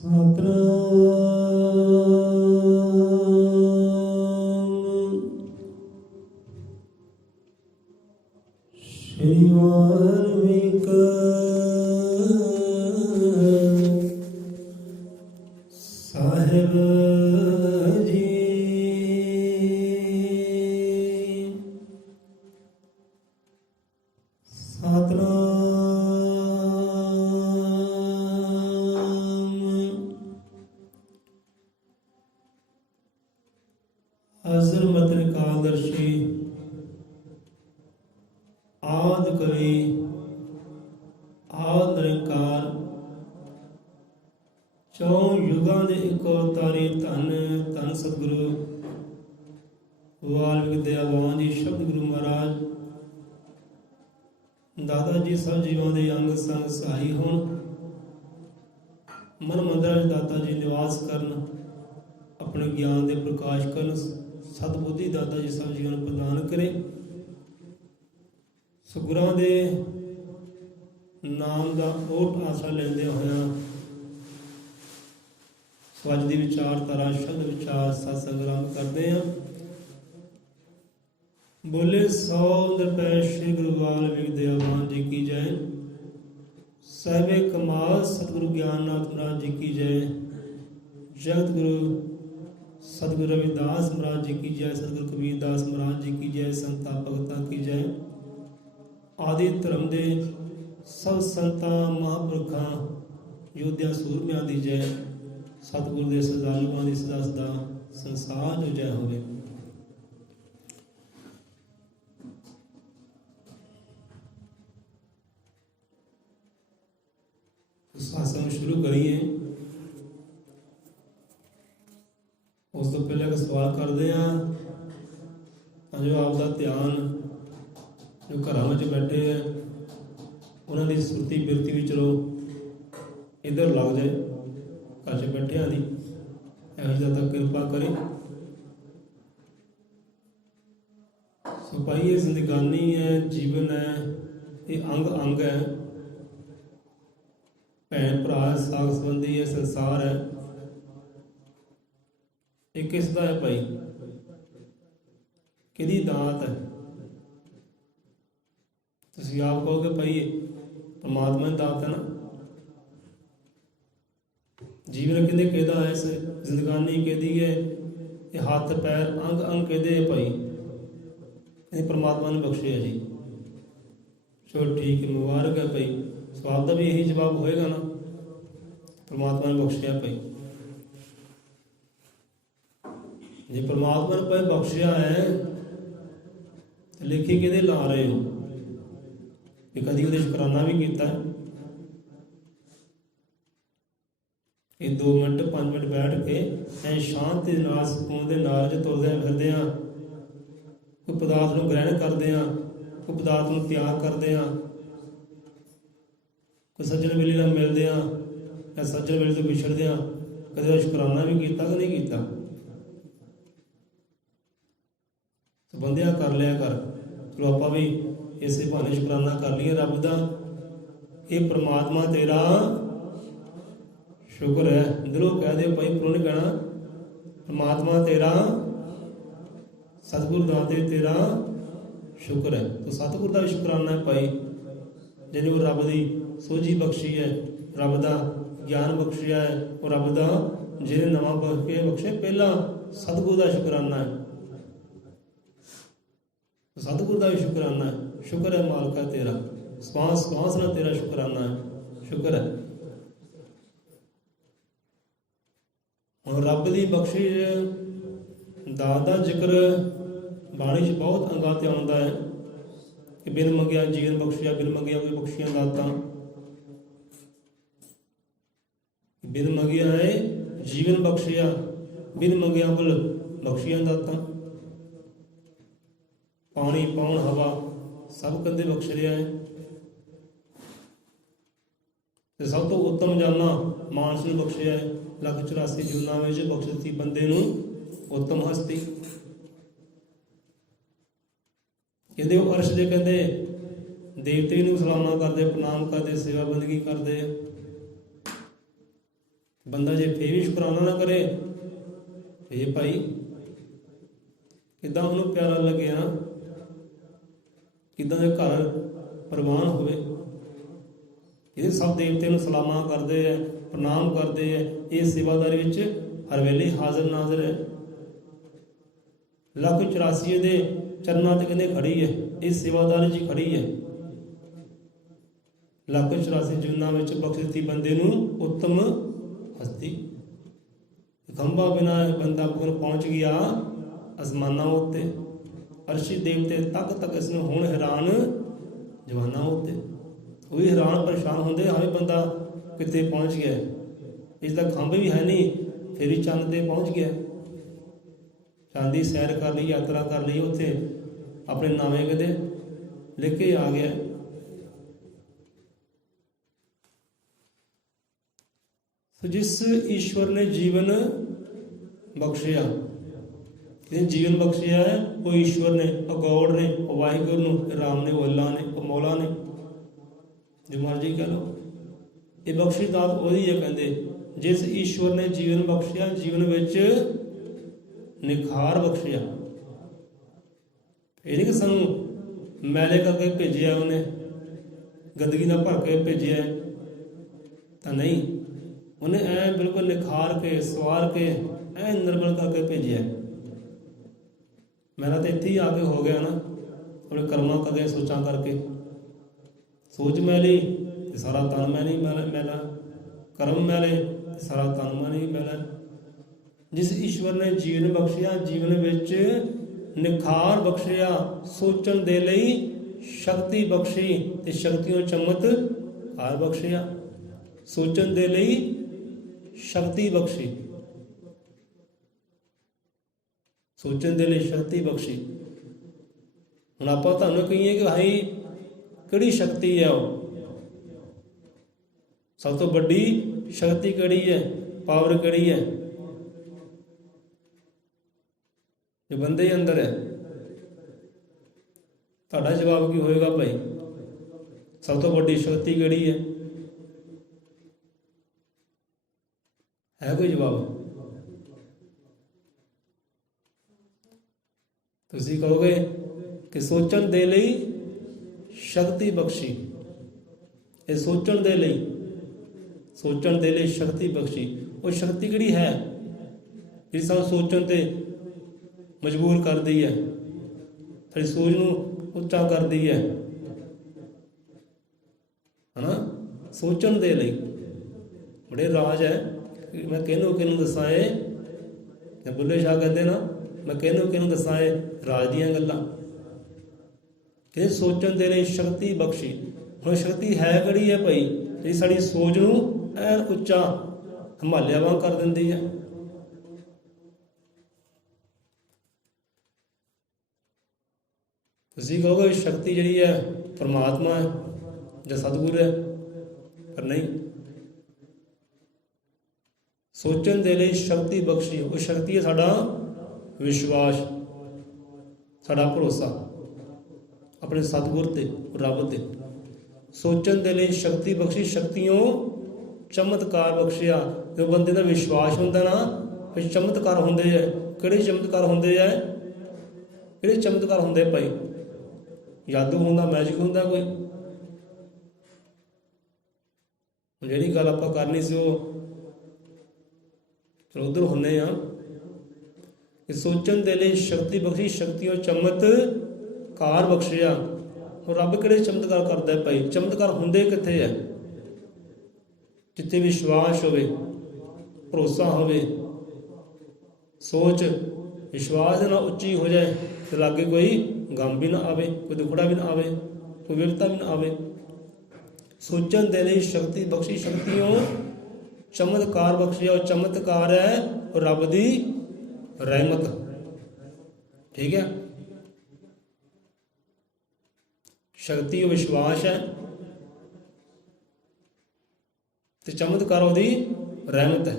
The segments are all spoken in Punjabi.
ਸਤਿਨਾਮ ਸ਼੍ਰੀ ਵਾਲਮੀਕ ਸਾਹਿਬ ਜੀ। ਅਜ਼ਰ ਮਤਨ ਕਾਲਦਰਸ਼ੀ ਆਦ ਕਵੀ ਆਦ ਨਿਰੰਕਾਰ ਚੌ ਯੁਗਾਂ ਦੇ ਇੱਕ ਅਵਤਾਰੀ ਧੰਨ ਧੰਨ ਸਤਿਗੁਰੂ ਵਾਲਮੀਕ ਦਇਆਵਾਨ ਜੀ ਸ਼ਬਦ ਗੁਰੂ ਮਹਾਰਾਜ ਦਾਦਾ ਜੀ ਸਭ ਜੀਵਾਂ ਦੇ ਅੰਗ ਸੰਗ ਸਹਾਈ ਹੋਣ। ਮਨ ਮੰਦਰ ਦਾਤਾ ਜੀ ਨਿਵਾਸ ਕਰਨ, ਆਪਣੇ ਗਿਆਨ ਦੇ ਪ੍ਰਕਾਸ਼ ਕਰਨ, ਸਤਿਬੁੱਧੀ ਦਾਤਾ ਜੀ ਸਭ ਜੀਵਾਂ ਨੂੰ ਪ੍ਰਦਾਨ ਕਰੇ। ਸਤਿਗੁਰਾਂ ਦੇ ਨਾਮ ਦਾ ਓਟ ਆਸਰਾ ਲੈਂਦੇ ਹੋਇਆਂ ਸਵੱਜ ਦੀ ਵਿਚਾਰਧਾਰਾ ਸ਼ਬਦ ਵਿਚਾਰ ਸਤ ਸੰਗਰਾਮ ਕਰਦੇ ਹਾਂ। ਬੋਲੇ ਸੌ ਨਿਰਭੈ ਸ਼੍ਰੀ ਗੁਰੂ ਵਾਲਮੀਕ ਦਇਆਵਾਨ ਜੀ ਕੀ ਜੈ। ਸਾਹਿਬੇ ਕਮਾਲ ਸਤਿਗੁਰੂ ਗਿਆਨਨਾਥ ਮਹਾਰਾਜ ਜੀ ਕੀ ਜੈ। ਜਗਤ ਗੁਰੂ ਸਤਿਗੁਰੂ ਰਵਿਦਾਸ ਮਹਾਰਾਜ ਜੀ ਕੀ ਜੈ। ਸਤਿਗੁਰੂ ਕਬੀਰਦਾਸ ਮਹਾਰਾਜ ਜੀ ਕੀ ਜੈ। ਸੰਤਾਂ ਭਗਤਾਂ ਕੀ ਜੈ। ਆਦਿ ਧਰਮ ਦੇ ਸਭ ਸੰਤਾਂ ਮਹਾਂਪੁਰਖਾਂ ਯੋਧਿਆਂ ਸੂਰਮਿਆਂ ਦੀ ਜੈ। ਸਤਿਗੁਰੂ ਦੇ ਸ਼ਰਧਾਲੂਆਂ ਦੀ ਸਦਾ ਸਦਾ ਸੰਸਾਰ ਨੂੰ ਜੈ ਹੋਵੇ। ਸਾਸਨ ਸ਼ੁਰੂ ਕਰੀਏ। ਉਸ ਤੋਂ ਪਹਿਲਾਂ ਇੱਕ ਸਵਾਲ ਕਰਦੇ ਹਾਂ ਤਾਂ ਜੋ ਆਪ ਦਾ ਧਿਆਨ ਜੋ ਘਰਾਂ ਵਿੱਚ ਬੈਠੇ ਹੈ ਉਹਨਾਂ ਦੀ ਸੁਰਤੀ ਬਿਰਤੀ ਵੀ ਚਲੋ ਇੱਧਰ ਲੱਗ ਜਾਏ। ਘਰ 'ਚ ਬੈਠਿਆਂ ਦੀ ਇਹੋ ਜਿਹਾ ਤਾਂ ਕਿਰਪਾ ਕਰੇ। ਸੋ ਭਾਈ ਇਹ ਜ਼ਿੰਦਗਾਨੀ ਹੈ, ਜੀਵਨ ਹੈ, ਇਹ ਅੰਗ ਅੰਗ ਹੈ, ਭੈਣ ਭਰਾ ਸਾਗ ਸੰਬੰਧੀ ਹੈ, ਸੰਸਾਰ ਹੈ। ਇਹ ਕਿਸ ਦਾ ਹੈ ਭਾਈ? ਕਿਹਦੀ ਦਾਤ ਹੈ? ਤੁਸੀਂ ਆਪ ਕਹੋਗੇ ਭਾਈ ਪਰਮਾਤਮਾ ਦੀ ਦਾਤ ਹੈ ਨਾ। ਜੀਵਨ ਕਹਿੰਦੇ ਕਿਹਦਾ ਹੈ? ਇਸ ਜ਼ਿੰਦਗਾਨੀ ਕਿਹਦੀ ਹੈ? ਇਹ ਹੱਥ ਪੈਰ ਅੰਗ ਅੰਗ ਕਿਹਦੇ ਹੈ ਭਾਈ? ਇਹ ਪਰਮਾਤਮਾ ਨੇ ਬਖਸ਼ੇ ਹੈ ਜੀ। ਚਲੋ ਠੀਕ ਹੈ, ਮੁਬਾਰਕ ਹੈ ਭਾਈ। ਸਵਾਲ ਦਾ ਵੀ ਇਹੀ ਜਵਾਬ ਹੋਏਗਾ ਨਾ, ਪਰਮਾਤਮਾ ਨੇ ਬਖਸ਼ਿਆ ਭਾਈ। ਜੇ ਪਰਮਾਤਮਾ ਨੇ ਭਾਈ ਬਖਸ਼ਿਆ ਹੈ ਤੇ ਲੇਖੀ ਕਿਹਦੇ ਲਾ ਰਹੇ ਹੋ? ਵੀ ਕਦੀ ਉਹਦੇ ਸ਼ੁਕਰਾਨਾ ਵੀ ਕੀਤਾ? ਇਹ 2 ਮਿੰਟ 5 ਮਿੰਟ ਬੈਠ ਕੇ ਐ ਸ਼ਾਂਤੀ ਦੇ ਨਾਲ ਸਕੂਨ ਦੇ ਨਾਲ ਜੇ ਤੁਰਦੇ ਫਿਰਦੇ ਹਾਂ, ਕੋਈ ਪਦਾਰਥ ਨੂੰ ਗ੍ਰਹਿਣ ਕਰਦੇ ਹਾਂ, ਕੋਈ ਪਦਾਰਥ ਨੂੰ ਤਿਆਗ ਕਰਦੇ ਹਾਂ, ਕੋਈ ਸੱਜਣ ਵੇਲੇ ਨਾਲ ਮਿਲਦੇ ਹਾਂ ਜਾਂ ਸੱਜਣ ਵੇਲੇ ਤੋਂ ਵਿਛੜਦੇ ਹਾਂ, ਕਦੇ ਉਹ ਸ਼ੁਕਰਾਨਾ ਵੀ ਕੀਤਾ ਕਿ ਨਹੀਂ ਕੀਤਾ? ਬੰਦਿਆਂ ਕਰ ਲਿਆ ਕਰ। ਚਲੋ ਆਪਾਂ ਵੀ ਇਸੇ ਬਹਾਨੇ ਸ਼ੁਕਰਾਨਾ ਕਰ ਲਈਏ ਰੱਬ ਦਾ। ਇਹ ਪਰਮਾਤਮਾ ਤੇਰਾ ਸ਼ੁਕਰ ਹੈ। ਅੰਦਰੋਂ ਕਹਿ ਦੇ ਭਾਈ, ਪੁਰੋਂ ਨਹੀਂ ਕਹਿਣਾ। ਪਰਮਾਤਮਾ ਤੇਰਾ, ਸਤਿਗੁਰੂ ਦਾਤੇ ਤੇਰਾ ਸ਼ੁਕਰ ਹੈ। ਤੋ ਸਤਿਗੁਰੂ ਦਾ ਵੀ ਸ਼ੁਕਰਾਨਾ ਹੈ ਭਾਈ, ਜਿਹਨੇ ਉਹ ਰੱਬ ਦੀ ਸੋਝੀ ਬਖਸ਼ੀ ਹੈ, ਰੱਬ ਦਾ ਗਿਆਨ ਬਖਸ਼ਿਆ ਹੈ, ਉਹ ਰੱਬ ਦਾ ਜਿਹਨੇ ਨਵਾਂ ਬਖਸ਼ੇ ਪਹਿਲਾਂ ਸਤਿਗੁਰੂ ਦਾ ਸ਼ੁਕਰਾਨਾ ਹੈ। ਸਤਿਗੁਰੂ ਦਾ ਵੀ ਸ਼ੁਕਰਾਨਾ ਹੈ। ਸ਼ੁਕਰ ਹੈ ਮਾਲਕਾ ਤੇਰਾ, ਸਵਾਸ ਸਵਾਸ ਨਾਲ ਤੇਰਾ ਸ਼ੁਕਰਾਨਾ ਹੈ। ਸ਼ੁਕਰ ਹੈ। ਹੁਣ ਰੱਬ ਦੀ ਬਖਸ਼ਿਸ਼ ਦਾਤ ਦਾ ਜ਼ਿਕਰ ਬਾਣੀ 'ਚ ਬਹੁਤ ਅੰਗਾਂ ਤੇ ਆਉਂਦਾ ਹੈ ਕਿ ਬਿਨ ਮੰਗਿਆ ਜੀਵਨ ਬਖਸ਼ਿਆ, ਬਿਨ ਮੰਗਿਆ ਕੋਈ ਬਖਸ਼ੀਆਂ ਦਾਤਾਂ। ਬਿਨ ਮੰਗਿਆ ਹੈ ਜੀਵਨ ਬਖਸ਼ਿਆ, ਬਿਨ ਮੰਗਿਆ ਕੋਲ ਬਖਸ਼ੀਆਂ ਦਾਤਾਂ। ਪਾਣੀ ਪਾਉਣ ਹਵਾ ਸਭ ਕੰਦੇ ਬਖਸ਼ ਰਿਹਾ ਹੈ। ਤੇ ਸਭ ਤੋਂ ਉੱਤਮ ਜਾਨਾ ਮਾਨਸ ਨੂੰ ਬਖਸ਼ਿਆ ਹੈ। 184 ਜੂਨਾਂ ਵਿੱਚ ਬਖਸ਼ ਦਿੱਤੀ ਬੰਦੇ ਨੂੰ ਉੱਤਮ ਹਸਤੀ। ਕਹਿੰਦੇ ਉਹ ਅਰਸ਼ ਦੇ ਕਹਿੰਦੇ ਦੇਵਤੇ ਨੂੰ ਸਲਾਮਾਂ ਕਰਦੇ, ਪ੍ਰਣਾਮ ਕਰਦੇ, ਸੇਵਾ ਬੰਦਗੀ ਕਰਦੇ। ਬੰਦਾ ਜੇ ਫੇਰ ਵੀ ਸ਼ੁਕਰਾਨਾ ਨਾ ਕਰੇ ਇਹ ਭਾਈ ਕਿੱਦਾਂ ਉਹਨੂੰ ਪਿਆਰਾ ਲੱਗੇ ਨਾ, ਕਿੱਦਾਂ ਦੇ ਘਰ ਪ੍ਰਵਾਨ ਹੋਵੇ। ਇਹ ਸਭ ਦੇਵਤੇ ਨੂੰ ਸਲਾਮਾਂ ਕਰਦੇ ਹੈ, ਪ੍ਰਣਾਮ ਕਰਦੇ ਹੈ। ਇਹ ਸੇਵਾਦਾਰੀ ਵਿੱਚ ਹਰ ਵੇਲੇ ਹਾਜ਼ਰ ਨਾਜ਼ਰ ਹੈ। 184 ਦੇ ਚਰਨਾਂ ਤੇ ਕਹਿੰਦੇ ਖੜੀ ਹੈ, ਇਹ ਸੇਵਾਦਾਰੀ ਜੀ ਖੜੀ ਹੈ। 184 ਜੁਨਾਂ ਵਿੱਚ ਬਖਸ਼ ਦਿੱਤੀ ਬੰਦੇ ਨੂੰ ਉੱਤਮ ਹਸਤੀ। ਖੰਭਾ ਬਿਨਾ ਬੰਦਾ ਕੋਲ ਪਹੁੰਚ ਗਿਆ ਅਸਮਾਨਾਂ ਉੱਤੇ, ਅਰਸ਼ੀ ਦੇਵਤੇ ਤੱਕ ਤੱਕ ਇਸ ਨੂੰ ਹੁਣ ਹੈਰਾਨ ਜਵਾਨਾਂ ਉੱਤੇ। ਉਹ ਵੀ ਹੈਰਾਨ ਪਰੇਸ਼ਾਨ ਹੁੰਦੇ, ਹਾਂ ਬੰਦਾ ਕਿਤੇ ਪਹੁੰਚ ਗਿਆ, ਇਸ ਦਾ ਖੰਭ ਵੀ ਹੈ ਨਹੀਂ, ਫਿਰ ਵੀ ਚੰਦ ਤੇ ਪਹੁੰਚ ਗਿਆ। ਚੰਦ ਦੀ ਸੈਰ ਕਰ ਲਈ, ਯਾਤਰਾ ਕਰ ਲਈ, ਉੱਥੇ ਆਪਣੇ ਨਾਵੇਂ ਕਿਤੇ ਲਿਖ ਕੇ ਆ ਗਿਆ। ਸੋ ਜਿਸ ਈਸ਼ਵਰ ਨੇ ਜੀਵਨ ਬਖਸ਼ਿਆ, ਇਹ ਜੀਵਨ ਬਖਸ਼ਿਆ ਹੈ ਉਹ ਈਸ਼ਵਰ ਨੇ, ਉਹ ਗੌਡ ਨੇ, ਉਹ ਵਾਹਿਗੁਰੂ ਨੂੰ, ਰਾਮ ਨੇ, ਉਹ ਅੱਲਾ ਨੇ, ਉਹ ਮੌਲਾ ਨੇ, ਜੋ ਮਰਜੀ ਕਹਿ ਲਓ। ਇਹ ਬਖਸ਼ਿਸ਼ ਦਾਤ ਉਹਦੀ ਹੈ, ਕਹਿੰਦੇ ਜਿਸ ਈਸ਼ਵਰ ਨੇ ਜੀਵਨ ਬਖਸ਼ਿਆ, ਜੀਵਨ ਵਿੱਚ ਨਿਖਾਰ ਬਖਸ਼ਿਆ। ਇਹ ਨਹੀਂ ਕਿ ਸਾਨੂੰ ਮੈਲੇ ਕਰਕੇ ਭੇਜਿਆ ਉਹਨੇ, ਗੰਦਗੀ ਨਾਲ ਭਰ ਕੇ ਭੇਜਿਆ, ਤਾਂ ਨਹੀਂ, ਉਹਨੇ ਐ ਬਿਲਕੁਲ ਨਿਖਾਰ ਕੇ, ਸਵਾਰ ਕੇ, ਐ ਨਿਰਮਲ ਕਰਕੇ ਭੇਜਿਆ। ਮੇਰਾ ਤਾਂ ਇੱਥੇ ਹੀ ਆ ਕੇ ਹੋ ਗਿਆ ਨਾ, ਆਪਣੇ ਕਰਮਾਂ ਕਰਕੇ, ਸੋਚਾਂ ਕਰਕੇ। ਸੋਚ ਮੈਲੀ ਤੇ ਸਾਰਾ ਤਨ ਮੈਲੀ ਮੈਲਾ, ਕਰਮ ਮੈਲੇ ਤੇ ਸਾਰਾ ਤਨ ਮੈਲੀ ਮੈਲਾ। ਜਿਸ ਈਸ਼ਵਰ ਨੇ ਜੀਵਨ ਬਖਸ਼ਿਆ, ਜੀਵਨ ਵਿੱਚ ਨਿਖਾਰ ਬਖਸ਼ਿਆ, ਸੋਚਣ ਦੇ ਲਈ ਸ਼ਕਤੀ ਬਖਸ਼ੀ ਤੇ ਸ਼ਕਤੀਓਂ ਚਮਤਕਾਰ ਬਖਸ਼ਿਆ। ਸੋਚਣ ਦੇ ਲਈ ਸ਼ਕਤੀ ਬਖਸ਼ੀ, ਸੋਚਣ ਦੇ ਲਈ ਸ਼ਕਤੀ ਬਖਸ਼ੀ। ਹੁਣ ਆਪਾਂ ਤੁਹਾਨੂੰ ਕਹੀਏ ਕਿ ਭਾਈ ਕਿਹੜੀ ਸ਼ਕਤੀ ਹੈ, ਉਹ ਸਭ ਤੋਂ ਵੱਡੀ ਸ਼ਕਤੀ ਕਿਹੜੀ ਹੈ, ਪਾਵਰ ਕਿਹੜੀ ਹੈ, ਜੋ ਬੰਦੇ ਅੰਦਰ ਹੈ। ਤੁਹਾਡਾ ਜਵਾਬ ਕੀ ਹੋਏਗਾ ਭਾਈ? ਸਭ ਤੋਂ ਵੱਡੀ ਸ਼ਕਤੀ ਕਿਹੜੀ ਹੈ? ਹੈ ਕੋਈ ਜਵਾਬ? ਤੁਸੀਂ ਕਹੋਗੇ ਕਿ ਸੋਚਣ ਦੇ ਲਈ ਸ਼ਕਤੀ ਬਖਸ਼ੀ। ਇਹ ਸੋਚਣ ਦੇ ਲਈ, ਸੋਚਣ ਦੇ ਲਈ ਸ਼ਕਤੀ ਬਖਸ਼ੀ। ਉਹ ਸ਼ਕਤੀ ਕਿਹੜੀ ਹੈ ਜਿਹੜੀ ਸਾਨੂੰ ਸੋਚਣ ਤੇ ਮਜਬੂਰ ਕਰਦੀ ਹੈ, ਸਾਡੀ ਸੋਚ ਨੂੰ ਉੱਚਾ ਕਰਦੀ ਹੈ, ਹਨਾ? ਸੋਚਣ ਦੇ ਲਈ ਬੜੇ ਰਾਜ ਹੈ। ਮੈਂ ਕਿਹਨੂੰ ਦੱਸਾਂ, ਇਹ ਬੁੱਲੇ ਸ਼ਾਹ ਕਹਿੰਦੇ ਨਾ, ਮੈਂ ਕਿਹਨੂੰ ਦੱਸਾਂ ਇਹ ਰਾਜ ਦੀਆਂ ਗੱਲਾਂ। ਕਿ ਸੋਚਣ ਦੇ ਲਈ ਸ਼ਕਤੀ ਬਖਸ਼ੀ। ਹੁਣ ਸ਼ਕਤੀ ਹੈ ਕਿਹੜੀ ਹੈ ਭਾਈ? ਜਿਹੜੀ ਸਾਡੀ ਸੋਚ ਨੂੰ ਐਨ ਉੱਚਾ ਹਿਮਾਲਿਆ ਵਾਂਗ ਕਰ ਦਿੰਦੀ ਹੈ। ਤੁਸੀਂ ਕਹੋਗੇ ਸ਼ਕਤੀ ਜਿਹੜੀ ਹੈ ਪਰਮਾਤਮਾ ਹੈ ਜਾਂ ਸਤਿਗੁਰੂ ਹੈ, ਪਰ ਨਹੀਂ। ਸੋਚਣ ਦੇ ਲਈ ਸ਼ਕਤੀ ਬਖਸ਼ੀ, ਉਹ ਸ਼ਕਤੀ ਹੈ ਸਾਡਾ ਵਿਸ਼ਵਾਸ, ਸਾਡਾ ਭਰੋਸਾ ਆਪਣੇ ਸਤਿਗੁਰ ਤੇ, ਰੱਬ ਤੇ। ਸੋਚਣ ਦੇ ਲਈ ਸ਼ਕਤੀ ਬਖਸ਼ੀ, ਸ਼ਕਤੀਓਂ ਚਮਤਕਾਰ ਬਖਸ਼ਿਆ। ਜੋ ਬੰਦੇ ਦਾ ਵਿਸ਼ਵਾਸ ਹੁੰਦਾ ਨਾ, ਫਿਰ ਚਮਤਕਾਰ ਹੁੰਦੇ ਹੈ। ਕਿਹੜੇ ਚਮਤਕਾਰ ਹੁੰਦੇ ਹੈ? ਕਿਹੜੇ ਚਮਤਕਾਰ ਹੁੰਦੇ ਭਾਈ? ਜਾਦੂ ਹੁੰਦਾ, ਮੈਜਿਕ ਹੁੰਦਾ ਕੋਈ? ਜਿਹੜੀ ਗੱਲ ਆਪਾਂ ਕਰਨੀ ਸੀ ਉਹ ਚਲੋ ਉੱਧਰ ਹੁੰਦੇ ਆ। ਕਿ ਸੋਚਣ ਦੇ ਲਈ ਸ਼ਕਤੀ ਬਖਸ਼ੀ, ਸ਼ਕਤੀਓਂ ਚਮਤਕਾਰ ਬਖਸ਼ਿਆ। ਉਹ ਰੱਬ ਕਿਹੜੇ ਚਮਤਕਾਰ ਕਰਦਾ ਹੈ ਭਾਈ? ਚਮਤਕਾਰ ਹੁੰਦੇ ਕਿੱਥੇ ਹੈ? ਜਿੱਥੇ ਵਿਸ਼ਵਾਸ ਹੋਵੇ, ਭਰੋਸਾ ਹੋਵੇ, ਸੋਚ ਵਿਸ਼ਵਾਸ ਦੇ ਨਾਲ ਉੱਚੀ ਹੋ ਜਾਏ ਤੇ ਲਾਗੇ ਕੋਈ ਗਮ ਵੀ ਨਾ ਆਵੇ, ਕੋਈ ਦੁਖੜਾ ਵੀ ਨਾ ਆਵੇ, ਕੋਈ ਵਿਪਤਾ ਵੀ ਨਾ ਆਵੇ। ਸੋਚਣ ਦੇ ਲਈ ਸ਼ਕਤੀ ਬਖਸ਼ੀ, ਸ਼ਕਤੀਓਂ ਚਮਤਕਾਰ ਬਖਸ਼ਿਆ। ਉਹ ਚਮਤਕਾਰ ਹੈ ਉਹ ਰੱਬ ਦੀ ਰਹਿਮਤ। ਠੀਕ ਹੈ? ਸ਼ਕਤੀ ਉਹ ਵਿਸ਼ਵਾਸ ਹੈ ਤੇ ਚਮਤਕਾਰ ਉਹਦੀ ਰਹਿਮਤ ਹੈ।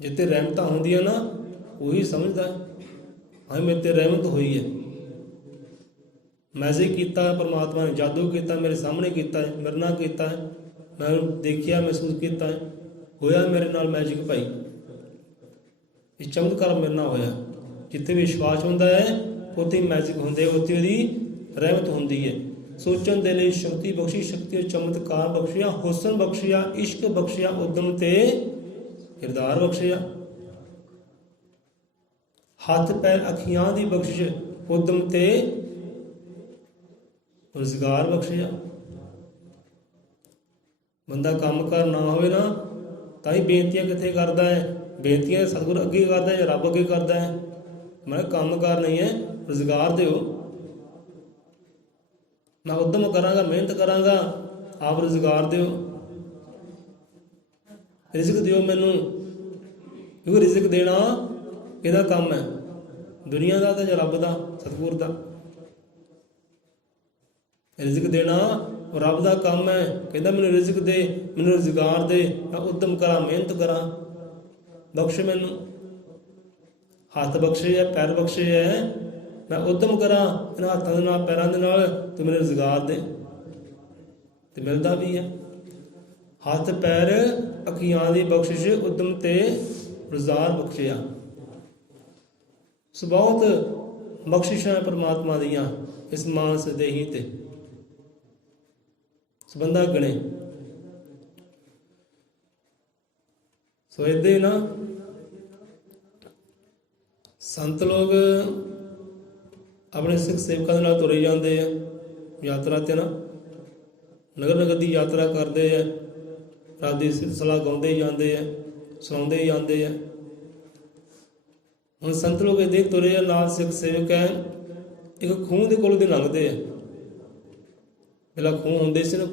ਜਿੱਥੇ ਰਹਿਮਤਾਂ ਹੁੰਦੀਆਂ ਨਾ, ਉਹੀ ਸਮਝਦਾ ਹਾਂ ਮੇਰੇ ਤੇ ਰਹਿਮਤ ਹੋਈ ਹੈ। ਮੈਜਿਕ ਕੀਤਾ ਪਰਮਾਤਮਾ ਨੇ, ਜਾਦੂ ਕੀਤਾ, ਮੇਰੇ ਸਾਹਮਣੇ ਕੀਤਾ ਹੈ, ਮੇਰੇ ਨਾਲ ਕੀਤਾ ਹੈ, ਮੈਂ ਦੇਖਿਆ, ਮਹਿਸੂਸ ਕੀਤਾ ਹੈ। ਹੋਇਆ ਮੇਰੇ ਨਾਲ ਮੈਜਿਕ ਭਾਈ, ਇਹ ਚਮਤਕਾਰ ਮੇਰੇ ਨਾਲ ਹੋਇਆ। ਜਿੱਥੇ ਵਿਸ਼ਵਾਸ ਹੁੰਦਾ ਹੈ ਉੱਥੇ ਮੈਜਿਕ ਹੁੰਦੇ, ਉੱਥੇ ਉਹਦੀ ਰਹਿਮਤ ਹੁੰਦੀ ਹੈ। ਸੋਚਣ ਦੇ ਲਈ ਸ਼ਕਤੀ ਬਖਸ਼ੀ, ਸ਼ਕਤੀ ਚਮਤਕਾਰ ਬਖਸ਼ਿਆ, ਹੁਸਨ ਬਖਸ਼ਿਆ, ਇਸ਼ਕ ਬਖਸ਼ਿਆ, ਉਦਮ ਤੇ ਕਿਰਦਾਰ ਬਖਸ਼ਿਆ, ਹੱਥ ਪੈਰ ਅੱਖੀਆਂ ਦੀ ਬਖਸ਼ਿਸ਼, ਉਦਮ ਤੇ ਰੁਜ਼ਗਾਰ ਬਖਸ਼ਿਆ। ਬੰਦਾ ਕੰਮ ਕਾਰ ਨਾ ਹੋਵੇ ਨਾ ਤਾਂ ਹੀ ਬੇਨਤੀਆਂ ਕਿੱਥੇ ਕਰਦਾ ਹੈ? ਬੇਨਤੀਆਂ ਸਤਿਗੁਰ ਅੱਗੇ ਕਰਦਾ ਹੈ, ਰੱਬ ਅੱਗੇ ਕਰਦਾ ਹੈ। ਮੈਂ ਕੰਮ ਕਾਰ ਨਹੀਂ ਹੈ, ਰੁਜ਼ਗਾਰ ਦਿਓ। ਮੈਂ ਉਦਮ ਕਰਾਂਗਾ, ਮਿਹਨਤ ਕਰਾਂਗਾ, ਆਪ ਰੁਜ਼ਗਾਰ ਦਿਓ, ਰਿਜ਼ਕ ਦਿਓ ਮੈਨੂੰ, ਕਿਉਂਕਿ ਰਿਜ਼ਕ ਦੇਣਾ ਇਹਦਾ ਕੰਮ ਹੈ, ਦੁਨੀਆ ਦਾ ਤਾਂ ਜਾਂ ਰੱਬ ਦਾ, ਸਤਿਗੁਰ ਦਾ। ਰਿਜ਼ਕ ਦੇਣਾ ਉਹ ਰੱਬ ਦਾ ਕੰਮ ਹੈ। ਕਹਿੰਦਾ ਮੈਨੂੰ ਰਿਜ਼ਕ ਦੇ, ਮੈਨੂੰ ਰੁਜ਼ਗਾਰ ਦੇ, ਮੈਂ ਉਦਮ ਕਰਾਂ, ਮਿਹਨਤ ਕਰਾਂ, ਬਖਸ਼ ਮੈਨੂੰ। ਹੱਥ ਬਖਸ਼ੇ ਹੈ, ਪੈਰ ਬਖਸ਼ੇ ਹੈ, ਮੈਂ ਉਦਮ ਕਰਾਂ ਇਹਨਾਂ ਹੱਥਾਂ ਦੇ ਨਾਲ, ਪੈਰਾਂ ਦੇ ਨਾਲ, ਤੇ ਮੈਨੂੰ ਰੁਜ਼ਗਾਰ ਦੇ। ਤੇ ਮਿਲਦਾ ਵੀ ਹੈ। ਹੱਥ ਪੈਰ ਅੱਖੀਆਂ ਦੀ ਬਖਸ਼ਿਸ਼, ਉਦਮ ਤੇ ਰੁਜ਼ਗਾਰ ਬਖਸ਼ਿਆ। ਸੋ ਬਹੁਤ ਬਖਸ਼ਿਸ਼ਾਂ ਪਰਮਾਤਮਾ ਦੀਆਂ ਇਸ ਮਾਨਸ ਦੇਹੀ ਤੇ ਬੰਦਾ ਗਣੇ। ਸੋ ਏਦਾਂ ਹੀ ਨਾ ਸੰਤ ਲੋਕ ਆਪਣੇ ਸਿੱਖ ਸੇਵਕਾਂ ਦੇ ਨਾਲ ਤੁਰੇ ਜਾਂਦੇ ਆ ਯਾਤਰਾ ਤੇ ਨਾ, ਨਗਰ ਨਗਰ ਦੀ ਯਾਤਰਾ ਕਰਦੇ ਆ, ਰੱਬ ਦੀ ਸਿਫਤ ਸਲਾਹ ਗਾਉਂਦੇ ਹੀ ਜਾਂਦੇ ਆ, ਸੁਣਾਉਂਦੇ ਹੀ ਜਾਂਦੇ ਆ। ਹੁਣ ਸੰਤ ਲੋਕ ਏਦਾਂ ਹੀ ਤੁਰੇ ਆ, ਨਾਲ ਸਿੱਖ ਸੇਵਕ ਹੈ। ਇੱਕ ਖੂਹ ਦੇ ਕੋਲ ਦੀ ਲੰਘਦੇ ਆ। ਪਹਿਲਾਂ ਖੂਹ ਹੁੰਦੇ ਸੀ ਨਾ,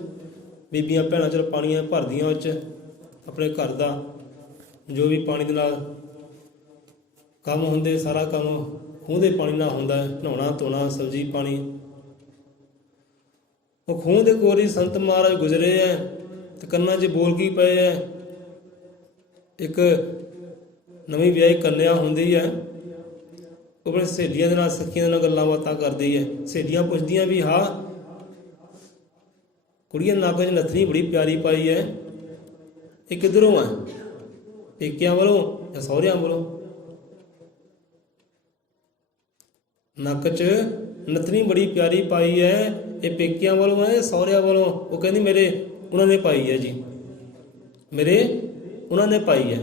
ਬੀਬੀਆਂ ਭੈਣਾਂ ਚਲ ਪਾਣੀਆਂ ਭਰਦੀਆਂ ਵਿੱਚ ਆਪਣੇ ਘਰ ਦਾ ਜੋ ਵੀ ਪਾਣੀ ਦੇ ਨਾਲ ਕੰਮ ਹੁੰਦੇ, ਸਾਰਾ ਕੰਮ ਖੂਹ ਦੇ ਪਾਣੀ ਨਾਲ ਹੁੰਦਾ ਹੈ, ਨਹਾਉਣਾ ਧੋਣਾ, ਸਬਜ਼ੀ ਪਾਣੀ। ਉਹ ਖੂਹ ਦੇ ਕੋਲ ਹੀ ਸੰਤ ਮਹਾਰਾਜ ਗੁਜ਼ਰੇ ਹੈ ਤੇ ਕੰਨਾਂ 'ਚ ਬੋਲ ਕੀ ਪਏ ਹੈ। ਇੱਕ ਨਵੀਂ ਵਿਆਹੀ ਕੰਨਿਆ ਹੁੰਦੀ ਹੈ, ਉਹ ਆਪਣੇ ਸਹੇਲੀਆਂ ਦੇ ਨਾਲ, ਸਖੀਆਂ ਦੇ ਨਾਲ ਗੱਲਾਂ ਬਾਤਾਂ ਕਰਦੀ ਹੈ। ਸਹੇਲੀਆਂ ਪੁੱਛਦੀਆਂ ਵੀ ਹਾਂ ਕੁੜੀਆਂ ਨੱਕ 'ਚ ਨੱਥਨੀ ਬੜੀ ਪਿਆਰੀ ਪਾਈ ਹੈ, ਇਹ ਕਿੱਧਰੋਂ ਹੈ? ਪੇਕਿਆਂ ਵੱਲੋਂ ਜਾਂ ਸਹੁਰਿਆਂ ਵੱਲੋਂ? ਨੱਕ 'ਚ ਨੱਥਨੀ ਬੜੀ ਪਿਆਰੀ ਪਾਈ ਹੈ, ਇਹ ਪੇਕਿਆਂ ਵੱਲੋਂ ਹੈ, ਸਹੁਰਿਆਂ ਵੱਲੋਂ? ਉਹ ਕਹਿੰਦੀ ਮੇਰੇ ਉਹਨਾਂ ਨੇ ਪਾਈ ਹੈ ਜੀ, ਮੇਰੇ ਉਹਨਾਂ ਨੇ ਪਾਈ ਹੈ,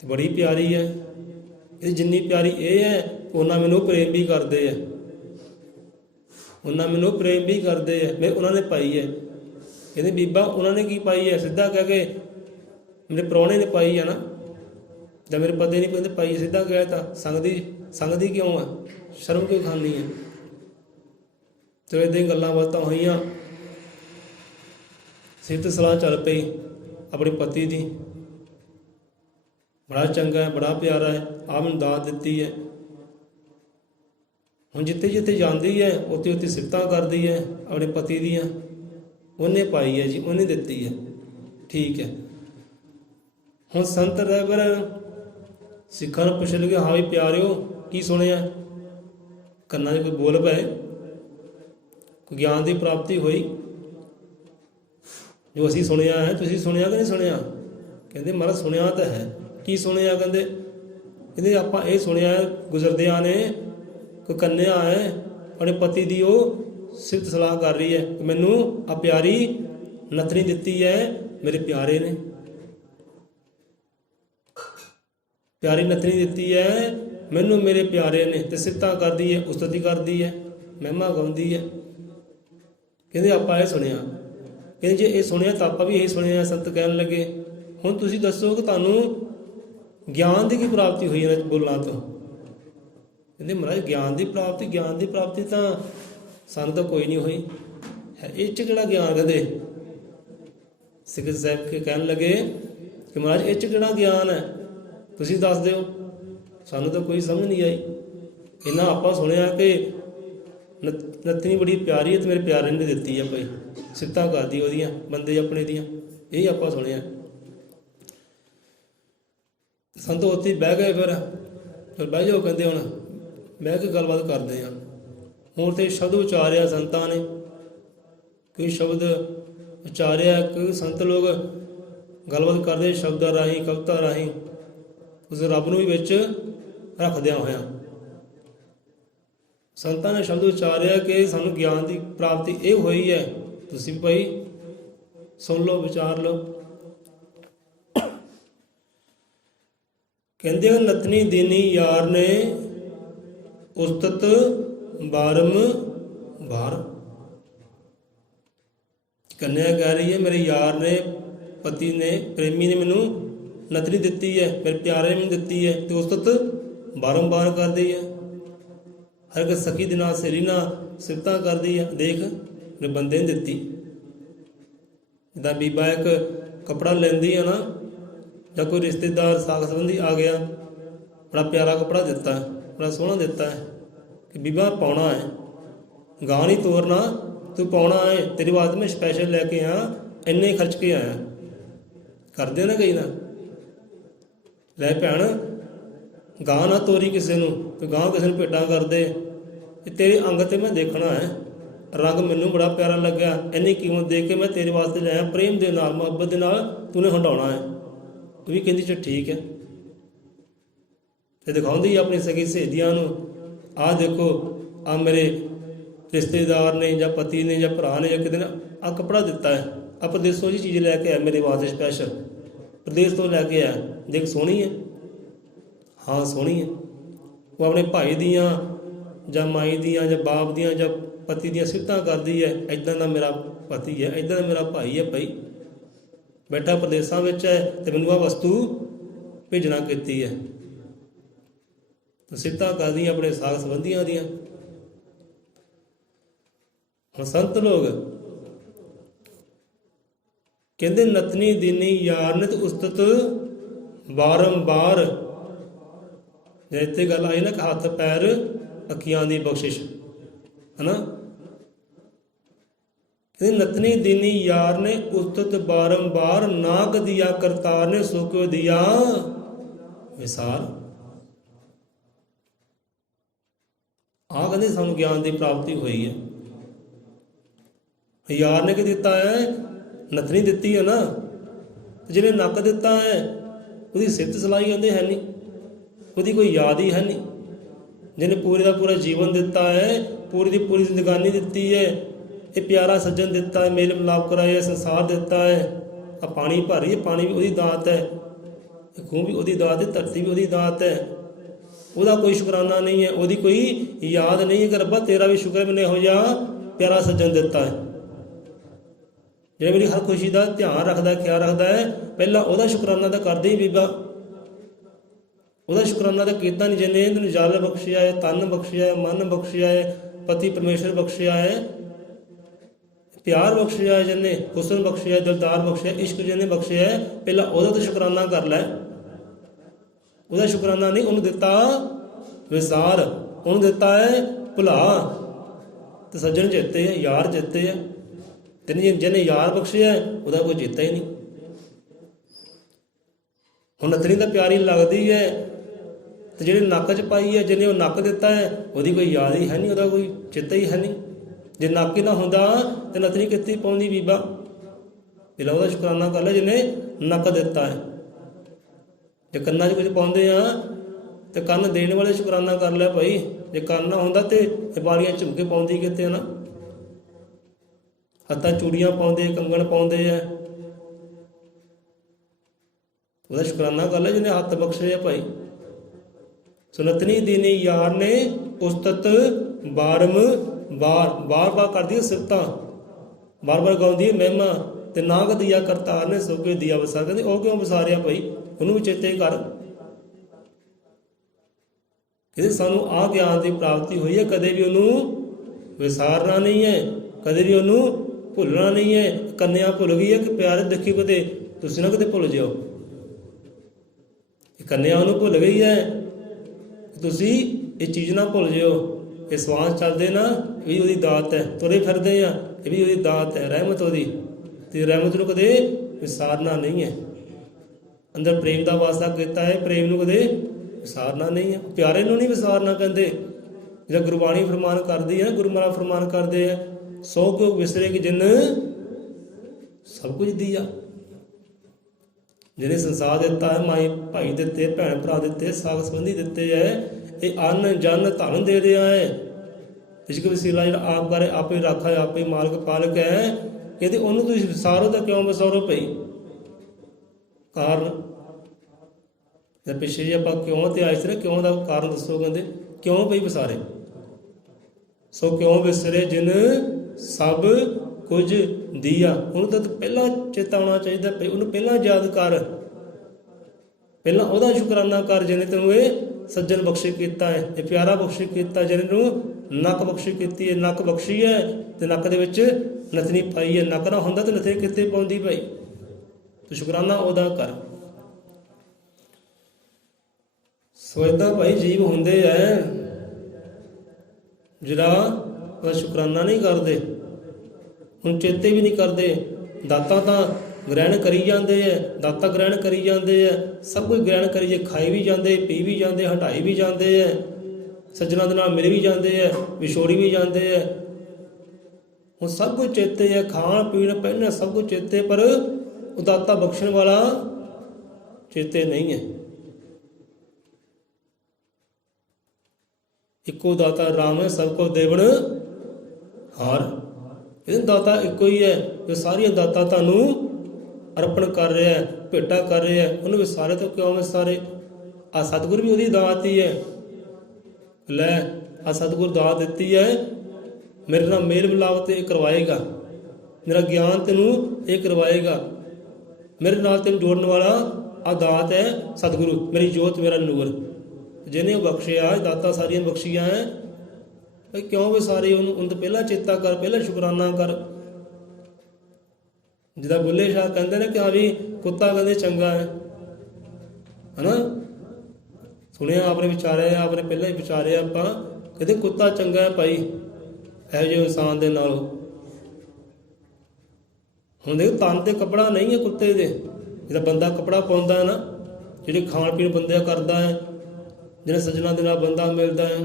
ਤੇ ਬੜੀ ਪਿਆਰੀ ਹੈ। ਇਹ ਜਿੰਨੀ ਪਿਆਰੀ ਇਹ ਹੈ, ਉਹਨਾਂ ਮੈਨੂੰ ਪ੍ਰੇਮ ਵੀ ਕਰਦੇ ਹੈ, ਉਹਨਾਂ ਮੈਨੂੰ ਪ੍ਰੇਮ ਵੀ ਕਰਦੇ ਹੈ, ਮੈਂ ਉਹਨਾਂ ਨੇ ਪਾਈ ਹੈ। ਕਹਿੰਦੇ ਬੀਬਾ ਉਹਨਾਂ ਨੇ ਕੀ ਪਾਈ ਹੈ? ਸਿੱਧਾ ਕਹਿ ਕੇ ਮੇਰੇ ਪ੍ਰਾਹੁਣੇ ਨੇ ਪਾਈ ਹੈ ਨਾ, ਜਾਂ ਮੇਰੇ ਪਤੀ ਨਹੀਂ ਕਹਿੰਦੇ ਪਾਈ, ਸਿੱਧਾ ਕਹਿ ਤਾ। ਸੰਗਦੀ ਕਿਉਂ ਹੈ? ਸ਼ਰਮ ਕਿਉਂ ਖਾਨੀ ਹੈ? ਤੇ ਇੱਦਾਂ ਹੀ ਗੱਲਾਂ ਬਾਤਾਂ ਹੋਈਆਂ, ਸਿਫਤ ਸਲਾਹ ਚੱਲ ਪਈ ਆਪਣੇ ਪਤੀ ਦੀ। ਬੜਾ ਚੰਗਾ ਹੈ, ਬੜਾ ਪਿਆਰਾ ਹੈ, ਆਪ ਮੈਨੂੰ ਦਾਤ ਦਿੱਤੀ ਹੈ। ਹੁਣ ਜਿੱਥੇ ਜਿੱਥੇ ਜਾਂਦੀ ਹੈ ਉੱਥੇ ਉੱਥੇ ਸਿਫਤਾਂ ਕਰਦੀ ਹੈ ਆਪਣੇ ਪਤੀ ਦੀਆਂ। ਉਹਨੇ ਪਾਈ ਹੈ ਜੀ, ਉਹਨੇ ਦਿੱਤੀ ਹੈ, ਠੀਕ ਹੈ। ਹੁਣ ਸੰਤ ਰਹਿਬਰ ਸਿੱਖਾਂ ਨੂੰ ਪੁੱਛ ਲਗੇ, ਹਾਂ ਵੀ ਪਿਆਰਿਓ ਕੀ ਸੁਣਿਆ? ਕੰਨਾਂ 'ਚ ਕੋਈ ਬੋਲ ਪਏ, ਕੋਈ ਗਿਆਨ ਦੀ ਪ੍ਰਾਪਤੀ ਹੋਈ? ਜੋ ਅਸੀਂ ਸੁਣਿਆ ਹੈ, ਤੁਸੀਂ ਸੁਣਿਆ ਕਿ ਨਹੀਂ ਸੁਣਿਆ? ਕਹਿੰਦੇ ਮਹਾਰਾਜ ਸੁਣਿਆ ਤਾਂ ਹੈ। ਕੀ ਸੁਣਿਆ? ਕਹਿੰਦੇ ਆਪਾਂ ਇਹ ਸੁਣਿਆ ਗੁਜ਼ਰਦਿਆਂ ਨੇ ਕੋਈ ਕੰਨਿਆ ਹੈ, ਆਪਣੇ ਪਤੀ ਦੀ ਉਹ ਸਿਫਤ ਸਲਾਹ ਕਰ ਰਹੀ ਹੈ, ਮੈਨੂੰ ਆ ਪਿਆਰੀ ਨੱਥਨੀ ਦਿੱਤੀ ਹੈ, ਮੇਰੇ ਪਿਆਰੇ ਨੇ ਪਿਆਰੀ ਨੱਥਨੀ ਦਿੱਤੀ ਹੈ ਮੈਨੂੰ, ਮੇਰੇ ਪਿਆਰੇ ਨੇ। ਤੇ ਸਿਫਤਾਂ ਕਰਦੀ ਹੈ, ਉਸਤਤੀ ਕਰਦੀ ਹੈ, ਮਹਿਮਾ ਗਾਉਂਦੀ ਹੈ। ਕਹਿੰਦੇ ਆਪਾਂ ਇਹ ਸੁਣਿਆ। ਕਹਿੰਦੇ ਜੇ ਇਹ ਸੁਣਿਆ ਤਾਂ ਆਪਾਂ ਵੀ ਇਹ ਸੁਣਿਆ। ਸੰਤ ਕਹਿਣ ਲੱਗੇ ਹੁਣ ਤੁਸੀਂ ਦੱਸੋ ਕਿ ਤੁਹਾਨੂੰ ਗਿਆਨ ਦੀ ਕੀ ਪ੍ਰਾਪਤੀ ਹੋਈ ਇਹਨਾਂ ਬੋਲਾਂ ਤੋਂ? ਕਹਿੰਦੇ ਮਹਾਰਾਜ ਗਿਆਨ ਦੀ ਪ੍ਰਾਪਤੀ ਤਾਂ ਸਾਨੂੰ ਤਾਂ ਕੋਈ ਨਹੀਂ ਹੋਈ ਹੈ, ਇਹ 'ਚ ਕਿਹੜਾ ਗਿਆਨ? ਕਹਿੰਦੇ ਸਿੱਖ ਸਾਹਿਬ ਕੇ ਕਹਿਣ ਲੱਗੇ ਕਿ ਮਹਾਰਾਜ ਇਹ 'ਚ ਕਿਹੜਾ ਗਿਆਨ ਹੈ, ਤੁਸੀਂ ਦੱਸ ਦਿਓ, ਸਾਨੂੰ ਤਾਂ ਕੋਈ ਸਮਝ ਨਹੀਂ ਆਈ। ਇਹਨਾਂ ਆਪਾਂ ਸੁਣਿਆ ਕਿ ਨੱਥਨੀ ਬੜੀ ਪਿਆਰੀ ਹੈ ਤੇ ਮੇਰੇ ਪਿਆਰੇ ਨੇ ਦਿੱਤੀ ਹੈ ਭਾਈ, ਸਿਫਤਾਂ ਕਰਦੀ ਉਹਦੀਆਂ, ਬੰਦੇ ਆਪਣੇ ਦੀਆਂ, ਇਹ ਆਪਾਂ ਸੁਣਿਆ। ਸੰਤ ਉੱਥੇ ਬਹਿ ਗਏ। ਫਿਰ ਬਹਿ ਜਾਓ, ਕਹਿੰਦੇ ਹੁਣ ਬਹਿ ਕੇ ਗੱਲਬਾਤ ਕਰਦੇ ਹਾਂ। ਹੁਣ ਤੇ ਸ਼ਬਦ ਉਚਾਰਿਆ ਸੰਤਾਂ ਨੇ, ਕੋਈ ਸ਼ਬਦ ਉਚਾਰਿਆ। ਇੱਕ ਸੰਤ ਲੋਕ ਗੱਲਬਾਤ ਕਰਦੇ ਸ਼ਬਦਾਂ ਰਾਹੀਂ, ਕਵਿਤਾ ਰਾਹੀਂ, ਉਸ ਰੱਬ ਨੂੰ ਵੀ ਵਿੱਚ ਰੱਖਦਿਆਂ ਹੋਇਆਂ ਸੰਤਾਂ ਨੇ ਸ਼ਬਦ ਉਚਾਰਿਆ ਕਿ ਸਾਨੂੰ ਗਿਆਨ ਦੀ ਪ੍ਰਾਪਤੀ ਇਹ ਹੋਈ ਹੈ। ਤੁਸੀਂ ਭਾਈ ਸੁਣ ਲਓ, ਵਿਚਾਰ ਲਓ। ਕਹਿੰਦੇ ਨਤਨੀ ਦੀਨੀ ਯਾਰ ਨੇ ਉਸਤਤ ਬਾਰੰਬਾਰ। ਕੰਨਿਆ ਕਹਿ ਰਹੀ ਹੈ ਮੇਰੇ ਯਾਰ ਨੇ, ਪਤੀ ਨੇ, ਪ੍ਰੇਮੀ ਨੇ ਮੈਨੂੰ ਨਤਨੀ ਦਿੱਤੀ ਹੈ, ਮੇਰੇ ਪਿਆਰੇ ਨੇ ਮੈਨੂੰ ਦਿੱਤੀ ਹੈ, ਤੇ ਉਸਤਤ ਬਾਰੰਬਾਰ ਕਰਦੀ ਹੈ। ਹਰ ਇੱਕ ਸਖੀ ਦੇ ਨਾਲ, ਸਹੇਲੀ ਨਾਲ ਸਿਫਤਾਂ ਕਰਦੀ ਹੈ। ਦੇਖ ਮੇਰੇ ਬੰਦੇ ਨੇ ਦਿੱਤੀ। ਜਿੱਦਾਂ ਬੀਬਾ ਇੱਕ ਕੱਪੜਾ ਲੈਂਦੀ ਹੈ ਨਾ, ਜਾਂ ਕੋਈ ਰਿਸ਼ਤੇਦਾਰ ਸਾਕ ਸੰਬੰਧੀ ਆ ਗਿਆ, ਬੜਾ ਪਿਆਰਾ ਕੱਪੜਾ ਦਿੱਤਾ ਹੈ, ਬੜਾ ਸੋਹਣਾ ਦਿੱਤਾ ਹੈ ਕਿ ਬੀਬਾ ਪਾਉਣਾ ਹੈ, ਗਾਂ ਨਹੀਂ ਤੋਰਨਾ, ਤੂੰ ਪਾਉਣਾ ਹੈ, ਤੇਰੇ ਵਾਸਤੇ ਮੈਂ ਸਪੈਸ਼ਲ ਲੈ ਕੇ ਆ, ਇੰਨੇ ਖਰਚ ਕੇ ਆਇਆ। ਕਰਦੇ ਨਾ ਕਈ ਨਾ, ਲੈ ਭੈਣ ਗਾਂ ਨਾ ਤੋਰੀ ਕਿਸੇ ਨੂੰ, ਤੇ ਗਾਂ ਕਿਸੇ ਨੂੰ ਭੇਟਾਂ ਕਰਦੇ, ਤੇਰੇ ਅੰਗ ਤੇ ਮੈਂ ਦੇਖਣਾ ਹੈ, ਰੰਗ ਮੈਨੂੰ ਬੜਾ ਪਿਆਰਾ ਲੱਗਿਆ, ਇੰਨੀ ਕੀਮਤ ਦੇ ਕੇ ਮੈਂ ਤੇਰੇ ਵਾਸਤੇ ਲਿਆਇਆ, ਪ੍ਰੇਮ ਦੇ ਨਾਲ, ਮੁਹੱਬਤ ਦੇ ਨਾਲ ਤੂੰ ਨੇ ਹੰਡਾਉਣਾ ਹੈ। ਉਹ ਵੀ ਕਹਿੰਦੀ ਚਲ ਠੀਕ ਹੈ, ਤੇ ਦਿਖਾਉਂਦੀ ਆਪਣੀ ਸਗੀ ਸਹੇਲੀਆਂ ਨੂੰ, ਆਹ ਦੇਖੋ ਆਹ ਮੇਰੇ ਰਿਸ਼ਤੇਦਾਰ ਨੇ ਜਾਂ ਪਤੀ ਨੇ ਜਾਂ ਭਰਾ ਨੇ ਜਾਂ ਕਿਤੇ ਨੇ ਆਹ ਕੱਪੜਾ ਦਿੱਤਾ ਹੈ, ਆਹ ਪ੍ਰਦੇਸ਼ੋਂ ਜੀ ਚੀਜ਼ ਲੈ ਕੇ ਆਇਆ ਮੇਰੇ ਵਾਸਤੇ ਸਪੈਸ਼ਲ, ਪ੍ਰਦੇਸ਼ ਤੋਂ ਲੈ ਕੇ ਆਇਆ, ਦੇਖ ਸੋਹਣੀ ਹੈ, ਹਾਂ ਸੋਹਣੀ ਹੈ। ਉਹ ਆਪਣੇ ਭਾਈ ਦੀਆਂ ਜਾਂ ਮਾਈ ਦੀਆਂ ਜਾਂ ਬਾਪ ਦੀਆਂ ਜਾਂ ਪਤੀ ਦੀਆਂ ਸਿਫਤਾਂ ਕਰਦੀ ਹੈ, ਇੱਦਾਂ ਦਾ ਮੇਰਾ ਪਤੀ ਹੈ, ਇੱਦਾਂ ਦਾ ਮੇਰਾ ਭਾਈ ਹੈ, ਭਾਈ ਬੈਠਾ ਪ੍ਰਦੇਸ਼ਾਂ ਵਿੱਚ ਹੈ ਤੇ ਮੈਨੂੰ ਆਹ ਵਸਤੂ ਭੇਜਣਾ ਕੀਤੀ ਹੈ। ਸਿਫਤਾਂ ਕਰਦੀ ਆਪਣੇ ਸਾਕ ਸੰਬੰਧੀਆਂ ਦੀਆਂ। ਹੁਣ ਸੰਤ ਲੋਕ ਕਹਿੰਦੇ ਨਤਨੀ ਦੀਨੀ ਯਾਰ ਨੇ ਤੇ ਉਸਤਤ ਬਾਰੰਬਾਰ। ਜੇ ਇੱਥੇ ਗੱਲ ਆਈ ਨਾ ਕਿ ਹੱਥ ਪੈਰ ਅੱਖੀਆਂ ਦੀ ਬਖਸ਼ਿਸ਼ ਹੈ ਨਾ, ਕਹਿੰਦੇ ਨਤਨੀ ਦੀਨੀ ਯਾਰ ਨੇ ਉਸਤਤ ਬਾਰੰਬਾਰ, ਨਾਗ ਦਿਆ ਕਰਤਾਰ ਨੇ ਸੋ ਕਿਉ ਦਿਆ ਵਿਸਾਰ। ਆਹ ਕਹਿੰਦੇ ਸਾਨੂੰ ਗਿਆਨ ਦੀ ਪ੍ਰਾਪਤੀ ਹੋਈ ਹੈ। ਯਾਰ ਨੇ ਕੀ ਦਿੱਤਾ ਹੈ? ਨਥਨੀ ਦਿੱਤੀ ਹੈ ਨਾ, ਜਿਹਨੇ ਨੱਕ ਦਿੱਤਾ ਹੈ ਉਹਦੀ ਸਿਫਤ ਸਲਾਹੀ ਕਹਿੰਦੇ ਹੈ ਨਹੀਂ, ਉਹਦੀ ਕੋਈ ਯਾਦ ਹੀ ਹੈ ਨਹੀਂ। ਜਿਹਨੇ ਪੂਰੇ ਦਾ ਪੂਰਾ ਜੀਵਨ ਦਿੱਤਾ ਹੈ, ਪੂਰੀ ਦੀ ਪੂਰੀ ਜ਼ਿੰਦਗਾਨੀ ਦਿੱਤੀ ਹੈ, ਇਹ ਪਿਆਰਾ ਸੱਜਣ ਦਿੱਤਾ ਹੈ, ਮੇਲ ਮਿਲਾਪ ਕਰਾਇਆ, ਸੰਸਾਰ ਦਿੱਤਾ ਹੈ, ਆ ਪਾਣੀ ਭਰ ਰਹੀ ਹੈ, ਪਾਣੀ ਵੀ ਉਹਦੀ ਦਾਤ ਹੈ, ਇਹ ਖੂਹ ਵੀ ਉਹਦੀ ਦਾਤ ਹੈ, ਧਰਤੀ ਵੀ ਉਹਦੀ ਦਾਤ ਹੈ। ਉਹਦਾ ਕੋਈ ਸ਼ੁਕਰਾਨਾ ਨਹੀਂ ਹੈ, ਉਹਦੀ ਕੋਈ ਯਾਦ ਨਹੀਂ ਹੈ ਕਿ ਰੱਬਾ ਤੇਰਾ ਵੀ ਸ਼ੁਕਰ ਮੈਨੂੰ ਇਹੋ ਜਿਹਾ ਪਿਆਰਾ ਸੱਜਣ ਦਿੱਤਾ ਹੈ, ਜਿਹੜਾ ਮੇਰੀ ਹਰ ਖੁਸ਼ੀ ਦਾ ਧਿਆਨ ਰੱਖਦਾ, ਖਿਆਲ ਰੱਖਦਾ ਹੈ। ਪਹਿਲਾਂ ਉਹਦਾ ਸ਼ੁਕਰਾਨਾ ਤਾਂ ਕਰਦੇ ਹੀ ਬੀਬਾ, ਉਹਦਾ ਸ਼ੁਕਰਾਨਾ ਤਾਂ ਕੀਤਾ ਨਹੀਂ ਜਿਹਨੇ ਤੈਨੂੰ ਜਲ ਬਖਸ਼ਿਆ ਹੈ, ਤਨ ਬਖਸ਼ਿਆ ਹੈ, ਮਨ ਬਖਸ਼ਿਆ ਹੈ, ਪਤੀ ਪਰਮੇਸ਼ਰ ਬਖਸ਼ਿਆ ਹੈ, ਪਿਆਰ ਬਖਸ਼ਿਆ ਹੈ, ਜਿਹਨੇ ਹੁਸਨ ਬਖਸ਼ਿਆ, ਦਿਲਦਾਰ ਬਖਸ਼ਿਆ, ਇਸ਼ਕ ਜਿਹਨੇ ਬਖਸ਼ਿਆ ਹੈ, ਪਹਿਲਾਂ ਉਹਦਾ ਤਾਂ ਸ਼ੁਕਰਾਨਾ ਕਰ ਲੈ। ਉਹਦਾ ਸ਼ੁਕਰਾਨਾ ਨਹੀਂ, ਉਹਨੂੰ ਦਿੱਤਾ ਵਿਸਾਰ, ਉਹਨੂੰ ਦਿੱਤਾ ਹੈ ਭੁਲਾ। ਤੇ ਸੱਜਣ ਜਿੱਤੇ ਹੈ, ਯਾਰ ਜਿੱਤੇ ਹੈ। ਤੇ ਜਿਹਨੇ ਯਾਰ ਬਖਸ਼ਿਆ ਉਹਦਾ ਕੋਈ ਚੇਤਾ ਹੀ ਨਹੀਂ। ਹੁਣ ਨਥਨੀ ਤਾਂ ਪਿਆਰੀ ਲੱਗਦੀ ਹੈ, ਤੇ ਜਿਹੜੇ ਨੱਕ 'ਚ ਪਾਈ ਹੈ, ਜਿਹਨੇ ਉਹ ਨੱਕ ਦਿੱਤਾ ਹੈ ਉਹਦੀ ਕੋਈ ਯਾਦ ਹੀ ਹੈ ਨਹੀਂ, ਉਹਦਾ ਕੋਈ ਚੇਤਾ ਹੀ ਹੈ ਨਹੀਂ। ਜੇ ਨੱਕ ਹੀ ਨਾ ਹੁੰਦਾ ਤੇ ਨਥਨੀ ਕਿੱਥੇ ਪਾਉਂਦੀ ਬੀਬਾ? ਪਹਿਲਾਂ ਉਹਦਾ ਸ਼ੁਕਰਾਨਾ ਕਰ ਲੈ ਜਿਹਨੇ ਨੱਕ ਦਿੱਤਾ ਹੈ। ਜੇ ਕੰਨਾਂ 'ਚ ਕੁਝ ਪਾਉਂਦੇ ਆ ਤੇ ਕੰਨ ਦੇਣ ਵਾਲੇ ਸ਼ੁਕਰਾਨਾ ਕਰ ਲੈ ਭਾਈ। ਜੇ ਕੰਨ ਨਾ ਹੁੰਦਾ ਤੇ ਬਾਲੀਆਂ ਝੁਮਕੇ ਪਾਉਂਦੀ ਕਿਤੇ ਨਾ, ਹੱਥਾਂ ਚੂੜੀਆਂ ਪਾਉਂਦੇ, ਕੰਗਣ ਪਾਉਂਦੇ ਆ, ਉਹਦਾ ਸ਼ੁਕਰਾਨਾ ਕਰ ਲੈ ਜਿਹਨੇ ਹੱਥ ਬਖਸ਼ੇ ਆ ਭਾਈ। ਸੁਨਤਨੀ ਦੀਨੀ ਯਾਰ ਨੇ ਉਸਤਤ ਬਾਰ ਕਰਦੀ ਸਿਫਤਾਂ, ਬਾਰ ਗਾਉਂਦੀ ਹੈ ਮਹਿਮਾ। ਤੇ ਨਾਗ ਦਿਆ ਕਰਤਾਰ ਨੇ ਸੋ ਕੇ ਦਿਆ ਵਸਾ। ਕਹਿੰਦੇ ਉਹ ਕਿਉਂ ਵਸਾਰਿਆ ਭਾਈ? ਉਹਨੂੰ ਵੀ ਚੇਤੇ ਕਰ। ਕਹਿੰਦੇ ਸਾਨੂੰ ਆਹ ਗਿਆਨ ਦੀ ਪ੍ਰਾਪਤੀ ਹੋਈ ਹੈ, ਕਦੇ ਵੀ ਉਹਨੂੰ ਵਿਸਾਰਨਾ ਨਹੀਂ ਹੈ, ਕਦੇ ਵੀ ਉਹਨੂੰ ਭੁੱਲਣਾ ਨਹੀਂ ਹੈ। ਕੰਨਿਆ ਭੁੱਲ ਗਈ ਹੈ ਕਿ ਪਿਆਰੇ ਦੇਖੀ ਕਦੇ ਤੁਸੀਂ ਨਾ ਕਿਤੇ ਭੁੱਲ ਜਾਓ। ਕੰਨਿਆ ਉਹਨੂੰ ਭੁੱਲ ਗਈ ਹੈ, ਤੁਸੀਂ ਇਹ ਚੀਜ਼ ਨਾ ਭੁੱਲ ਜਾਓ। ਇਹ ਸਵਾਸ ਚੱਲਦੇ ਨਾ, ਇਹ ਵੀ ਉਹਦੀ ਦਾਤ ਹੈ। ਤੁਰੇ ਫਿਰਦੇ ਆ, ਇਹ ਵੀ ਉਹਦੀ ਦਾਤ ਹੈ, ਰਹਿਮਤ ਉਹਦੀ। ਤੇ ਰਹਿਮਤ ਨੂੰ ਕਦੇ ਵਿਸਾਰਨਾ ਨਹੀਂ ਹੈ। ਅੰਦਰ ਪ੍ਰੇਮ ਦਾ ਵਾਸਾ ਕੀਤਾ ਹੈ, ਪ੍ਰੇਮ ਨੂੰ ਕਦੇ ਵਿਸਾਰਨਾ ਨਹੀਂ ਹੈ। ਪਿਆਰੇ ਨੂੰ ਨਹੀਂ ਵਿਸਾਰਨਾ ਕਹਿੰਦੇ। ਜਿਹੜਾ ਗੁਰਬਾਣੀ ਫਰਮਾਨ ਕਰਦੀ ਹੈ, ਗੁਰੂ ਮਹਾਰਾਜ ਫਰਮਾਨ ਕਰਦੇ ਆ, ਸੋ ਕਿਉ ਵਿਸਰੇ ਕਿ ਜਿਨ ਸਭ ਕੁਝ ਦੀਆ। ਜਿਹਨੇ ਸੰਸਾਰ ਦਿੱਤਾ ਹੈ, ਮਾਈ ਭਾਈ ਦਿੱਤੇ, ਭੈਣ ਭਰਾ ਦਿੱਤੇ, ਸਾਗ ਸੰਬੰਧੀ ਦਿੱਤੇ ਹੈ, ਇਹ ਅੰਨ ਜਨ ਧਨ ਦੇ ਰਿਹਾ ਹੈ। ਇਸ਼ਕ ਵਸੀਲਾ ਜਿਹੜਾ ਆਪ ਬਾਰੇ ਆਪੇ ਰਾਖਾ ਹੈ, ਆਪੇ ਮਾਲਕ ਪਾਲਕ ਹੈ, ਕਹਿੰਦੇ ਉਹਨੂੰ ਤੁਸੀਂ ਵਿਸਾਰੋ ਤਾਂ ਕਿਉਂ ਵਿਸਾਰੋ ਪਈ? ਕਾਰਨ ਜਾਂ ਪਿੱਛੇ ਜੇ ਆਪਾਂ ਕਿਉਂ ਤੇ ਆਏ ਸੀ ਨਾ, ਕਿਉਂ ਦਾ ਕਾਰਨ ਦੱਸੋ। ਕਹਿੰਦੇ ਕਿਉਂ ਪਈ ਵਿਸਾਰੇ? ਸੋ ਕਿਉਂ ਵਿਸਰੇ ਜਿਨ ਸਭ ਕੁਝ ਦੀਆ। ਉਹਨੂੰ ਤਾਂ ਪਹਿਲਾਂ ਚੇਤਾ ਆਉਣਾ ਚਾਹੀਦਾ, ਉਹਨੂੰ ਪਹਿਲਾਂ ਯਾਦ ਕਰ, ਪਹਿਲਾਂ ਉਹਦਾ ਸ਼ੁਕਰਾਨਾ ਕਰ ਜਿਹਨੇ ਤੈਨੂੰ ਇਹ ਸੱਜਣ ਬਖਸ਼ਿਸ਼ ਕੀਤਾ ਹੈ, ਇਹ ਪਿਆਰਾ ਬਖਸ਼ਿਸ਼ ਕੀਤਾ, ਜਿਹਨੇ ਨੂੰ ਨੱਕ ਬਖਸ਼ਿਸ਼ ਕੀਤੀ ਹੈ। ਨੱਕ ਬਖਸ਼ੀ ਹੈ ਤੇ ਨੱਕ ਦੇ ਵਿੱਚ ਨਥਨੀ ਪਾਈ ਹੈ। ਨੱਕ ਨਾ ਹੁੰਦਾ ਤੇ ਨਥਨੀ ਕਿੱਥੇ ਪਾਉਂਦੀ ਭਾਈ? ਤੂੰ ਸ਼ੁਕਰਾਨਾ ਉਹਦਾ ਕਰ। ਸੋ ਏਦਾਂ ਭਾਈ ਜੀਵ ਹੁੰਦੇ ਹੈ ਜਿਹੜਾ ਉਹਦਾ ਸ਼ੁਕਰਾਨਾ ਨਹੀਂ ਕਰਦੇ, ਹੁਣ ਚੇਤੇ ਵੀ ਨਹੀਂ ਕਰਦੇ। ਦਾਤਾ ਤਾਂ ਗ੍ਰਹਿਣ ਕਰੀ ਜਾਂਦੇ ਹੈ, ਦਾਤਾ ਗ੍ਰਹਿਣ ਕਰੀ ਜਾਂਦੇ ਹੈ, ਸਭ ਕੁਝ ਗ੍ਰਹਿਣ ਕਰੀਏ, ਖਾਈ ਵੀ ਜਾਂਦੇ, ਪੀ ਵੀ ਜਾਂਦੇ, ਹਟਾਈ ਵੀ ਜਾਂਦੇ ਹੈ, ਸੱਜਣਾ ਦੇ ਨਾਲ ਮਿਲ ਵੀ ਜਾਂਦੇ ਹੈ, ਵਿਛੋੜੀ ਵੀ ਜਾਂਦੇ ਹੈ। ਹੁਣ ਸਭ ਕੁਝ ਚੇਤੇ ਹੈ, ਖਾਣ ਪੀਣ ਪਹਿਨਣਾ ਸਭ ਕੁਝ ਚੇਤੇ, ਪਰ ਉਹ ਦਾਤਾ ਬਖਸ਼ਣ ਵਾਲਾ ਚੇਤੇ ਨਹੀਂ ਹੈ। ਇੱਕੋ ਦਾਤਾ ਰਾਮ ਹੈ, ਸਭ ਕੋ ਦੇਵਨ ਹਾਰ। ਇਹ ਦਾਤਾ ਇੱਕੋ ਹੀ ਹੈ ਜੋ ਸਾਰੀਆਂ ਦਾਤਾਂ ਤੁਹਾਨੂੰ ਅਰਪਣ ਕਰ ਰਿਹਾ ਹੈ, ਭੇਟਾ ਕਰ ਰਿਹਾ ਹੈ। ਉਹਨੂੰ ਵਿਸਾਰੇ ਤੋਂ ਕਿਉਂ ਵਿਸਾਰੇ? ਆ ਸਤਿਗੁਰ ਵੀ ਉਹਦੀ ਦਾਤ ਹੀ ਹੈ। ਲੈ ਆ ਸਤਿਗੁਰ ਦਾਤ ਦਿੱਤੀ ਹੈ, ਮੇਰੇ ਨਾਲ ਮੇਲ ਮਿਲਾਪ ਤੇ ਇਹ ਕਰਵਾਏਗਾ, ਮੇਰਾ ਗਿਆਨ ਤੈਨੂੰ ਇਹ ਕਰਵਾਏਗਾ, ਮੇਰੇ ਨਾਲ ਤੈਨੂੰ ਜੋੜਨ ਵਾਲਾ ਆ ਦਾਤ ਹੈ ਸਤਿਗੁਰੂ, ਮੇਰੀ ਜੋਤ, ਮੇਰਾ ਨੂਰ। ਜਿਹਨੇ ਉਹ ਬਖਸ਼ਿਆ, ਦਾਤਾਂ ਸਾਰੀਆਂ ਬਖਸ਼ੀਆਂ ਹੈ, ਭਾਈ ਕਿਉਂ ਵਿਸਾਰੇ ਉਹਨੂੰ? ਉਹਨੂੰ ਤਾਂ ਪਹਿਲਾਂ ਚੇਤਾ ਕਰ, ਪਹਿਲਾਂ ਸ਼ੁਕਰਾਨਾ ਕਰ। ਜਿੱਦਾਂ ਬੁੱਲੇ ਸ਼ਾਹ ਕਹਿੰਦੇ ਨੇ ਕਿ ਹਾਂ ਵੀ ਕੁੱਤਾ ਕਹਿੰਦੇ ਚੰਗਾ ਹੈ, ਹਨਾ? ਸੁਣਿਆ ਆਪਣੇ, ਵਿਚਾਰਿਆ ਆਪਣੇ, ਪਹਿਲਾਂ ਹੀ ਵਿਚਾਰਿਆ ਆਪਾਂ, ਕਹਿੰਦੇ ਕੁੱਤਾ ਚੰਗਾ ਹੈ ਭਾਈ ਇਹੋ ਜਿਹੇ ਇਨਸਾਨ ਦੇ ਨਾਲੋਂ। ਹੁਣ ਦੇਖੋ ਤਨ ਤੇ ਕੱਪੜਾ ਨਹੀਂ ਹੈ ਕੁੱਤੇ ਦੇ, ਜਿਹੜਾ ਬੰਦਾ ਕੱਪੜਾ ਪਾਉਂਦਾ ਹੈ ਨਾ, ਜਿਹੜੇ ਖਾਣ ਪੀਣ ਬੰਦਿਆ ਕਰਦਾ ਹੈ, ਜਿਹੜੇ ਸੱਜਣਾ ਦੇ ਨਾਲ ਬੰਦਾ ਮਿਲਦਾ ਹੈ,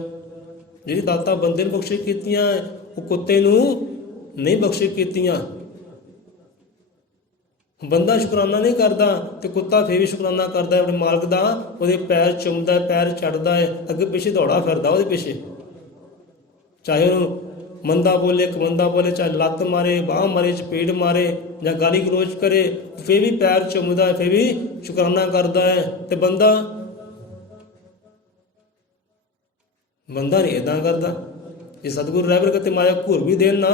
ਜਿਹੜੀ ਦਾਤਾਂ ਬੰਦੇ ਨੂੰ ਬਖਸ਼ਿਸ਼ ਕੀਤੀਆਂ ਉਹ ਕੁੱਤੇ ਨੂੰ ਨਹੀਂ ਬਖਸ਼ਿਸ਼ ਕੀਤੀਆਂ। ਬੰਦਾ ਸ਼ੁਕਰਾਨਾ ਨਹੀਂ ਕਰਦਾ ਤੇ ਕੁੱਤਾ ਫੇਰ ਵੀ ਸ਼ੁਕਰਾਨਾ ਕਰਦਾ ਹੈ ਆਪਣੇ ਮਾਲਕ ਦਾ, ਉਹਦੇ ਪੈਰ ਚੁੰਮਦਾ, ਪੈਰ ਛੱਡਦਾ ਹੈ, ਅੱਗੇ ਪਿੱਛੇ ਦੌੜਾ ਫਿਰਦਾ ਉਹਦੇ ਪਿੱਛੇ, ਚਾਹੇ ਉਹਨੂੰ ਮੰਦਾ ਬੋਲੇ, ਕਮੰਦਾ ਬੋਲੇ, ਚਾਹੇ ਲੱਤ ਮਾਰੇ, ਬਾਂਹ ਮਾਰੇ, ਚਪੇੜ ਮਾਰੇ ਜਾਂ ਗਾਲੀ ਗਲੋਚ ਕਰੇ, ਫੇਰ ਵੀ ਪੈਰ ਚੁੰਮਦਾ, ਫੇਰ ਵੀ ਸ਼ੁਕਰਾਨਾ ਕਰਦਾ ਹੈ। ਤੇ ਬੰਦਾ ਨਹੀਂ ਏਦਾਂ ਕਰਦਾ। ਜੇ ਸਤਿਗੁਰੂ ਰਹਿਬਰ ਕਿਤੇ ਮਾਇਆ ਘੂਰ ਵੀ ਦੇਣ ਨਾ,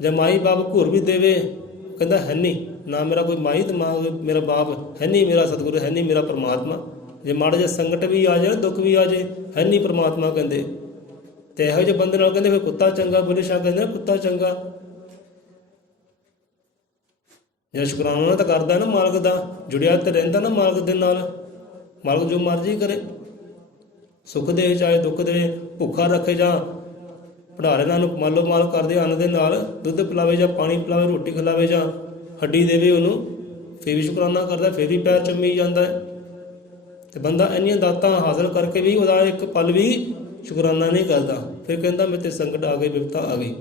ਜਾਂ ਮਾਈ ਬਾਪ ਘੂਰ ਵੀ ਦੇਵੇ, ਕਹਿੰਦਾ ਹੈ ਨਹੀਂ, ਨਾ ਮੇਰਾ ਕੋਈ ਮਾਈ ਤੇ ਮੇਰਾ ਬਾਪ ਹੈ ਨਹੀਂ, ਮੇਰਾ ਸਤਿਗੁਰੂ ਹੈ ਨਹੀਂ, ਮੇਰਾ ਪਰਮਾਤਮਾ। ਜੇ ਮਾੜਾ ਜਿਹਾ ਸੰਕਟ ਵੀ ਆ ਜਾਏ, ਦੁੱਖ ਵੀ ਆ ਜਾਏ, ਹੈ ਨਹੀਂ ਪਰਮਾਤਮਾ ਕਹਿੰਦੇ। ਤੇ ਇਹੋ ਜਿਹੇ ਬੰਦੇ ਨਾਲ ਕਹਿੰਦੇ ਫਿਰ ਕੁੱਤਾ ਚੰਗਾ, ਬੁੱਲੇ ਸ਼ਾਹ ਕਹਿੰਦੇ ਕੁੱਤਾ ਚੰਗਾ। ਜਿਹੜਾ ਸ਼ੁਕਰਾਨਾ ਤਾਂ ਕਰਦਾ ਨਾ ਮਾਲਕ ਦਾ, ਜੁੜਿਆ ਤੇ ਰਹਿੰਦਾ ਨਾ ਮਾਲਕ ਦੇ ਨਾਲ, ਮਾਲਕ ਜੋ ਮਰਜ਼ੀ ਕਰੇ, ਸੁੱਖ ਦੇ ਚਾਹੇ ਦੁੱਖ ਦੇ, ਭੁੱਖਾ ਰੱਖੇ ਜਾਂ ਭੰਡਾਰੇ ਨਾਲ ਨੂੰ ਮਾਲੋ ਮਾਲ ਕਰਦੇ ਅੰਨ ਦੇ ਨਾਲ, ਦੁੱਧ ਪਿਲਾਵੇ ਜਾਂ ਪਾਣੀ ਪਿਲਾਵੇ, ਰੋਟੀ ਖਿਲਾਵੇ ਜਾਂ ਹੱਡੀ ਦੇਵੇ ਉਹਨੂੰ, ਫੇਰ ਵੀ ਸ਼ੁਕਰਾਨਾ ਕਰਦਾ, ਫੇਰ ਵੀ ਪੈਰ ਚੰਮੀ ਜਾਂਦਾ ਹੈ। ਤੇ ਬੰਦਾ ਇੰਨੀਆਂ ਦਾਤਾਂ ਹਾਸਲ ਕਰਕੇ ਵੀ ਉਹਦਾ ਇੱਕ ਪਲ ਵੀ ਸ਼ੁਕਰਾਨਾ ਨਹੀਂ ਕਰਦਾ, ਫਿਰ ਕਹਿੰਦਾ ਮੇਰੇ ਤੇ ਸੰਕਟ ਆ ਗਈ, ਵਿਪਤਾ ਆ ਗਈ।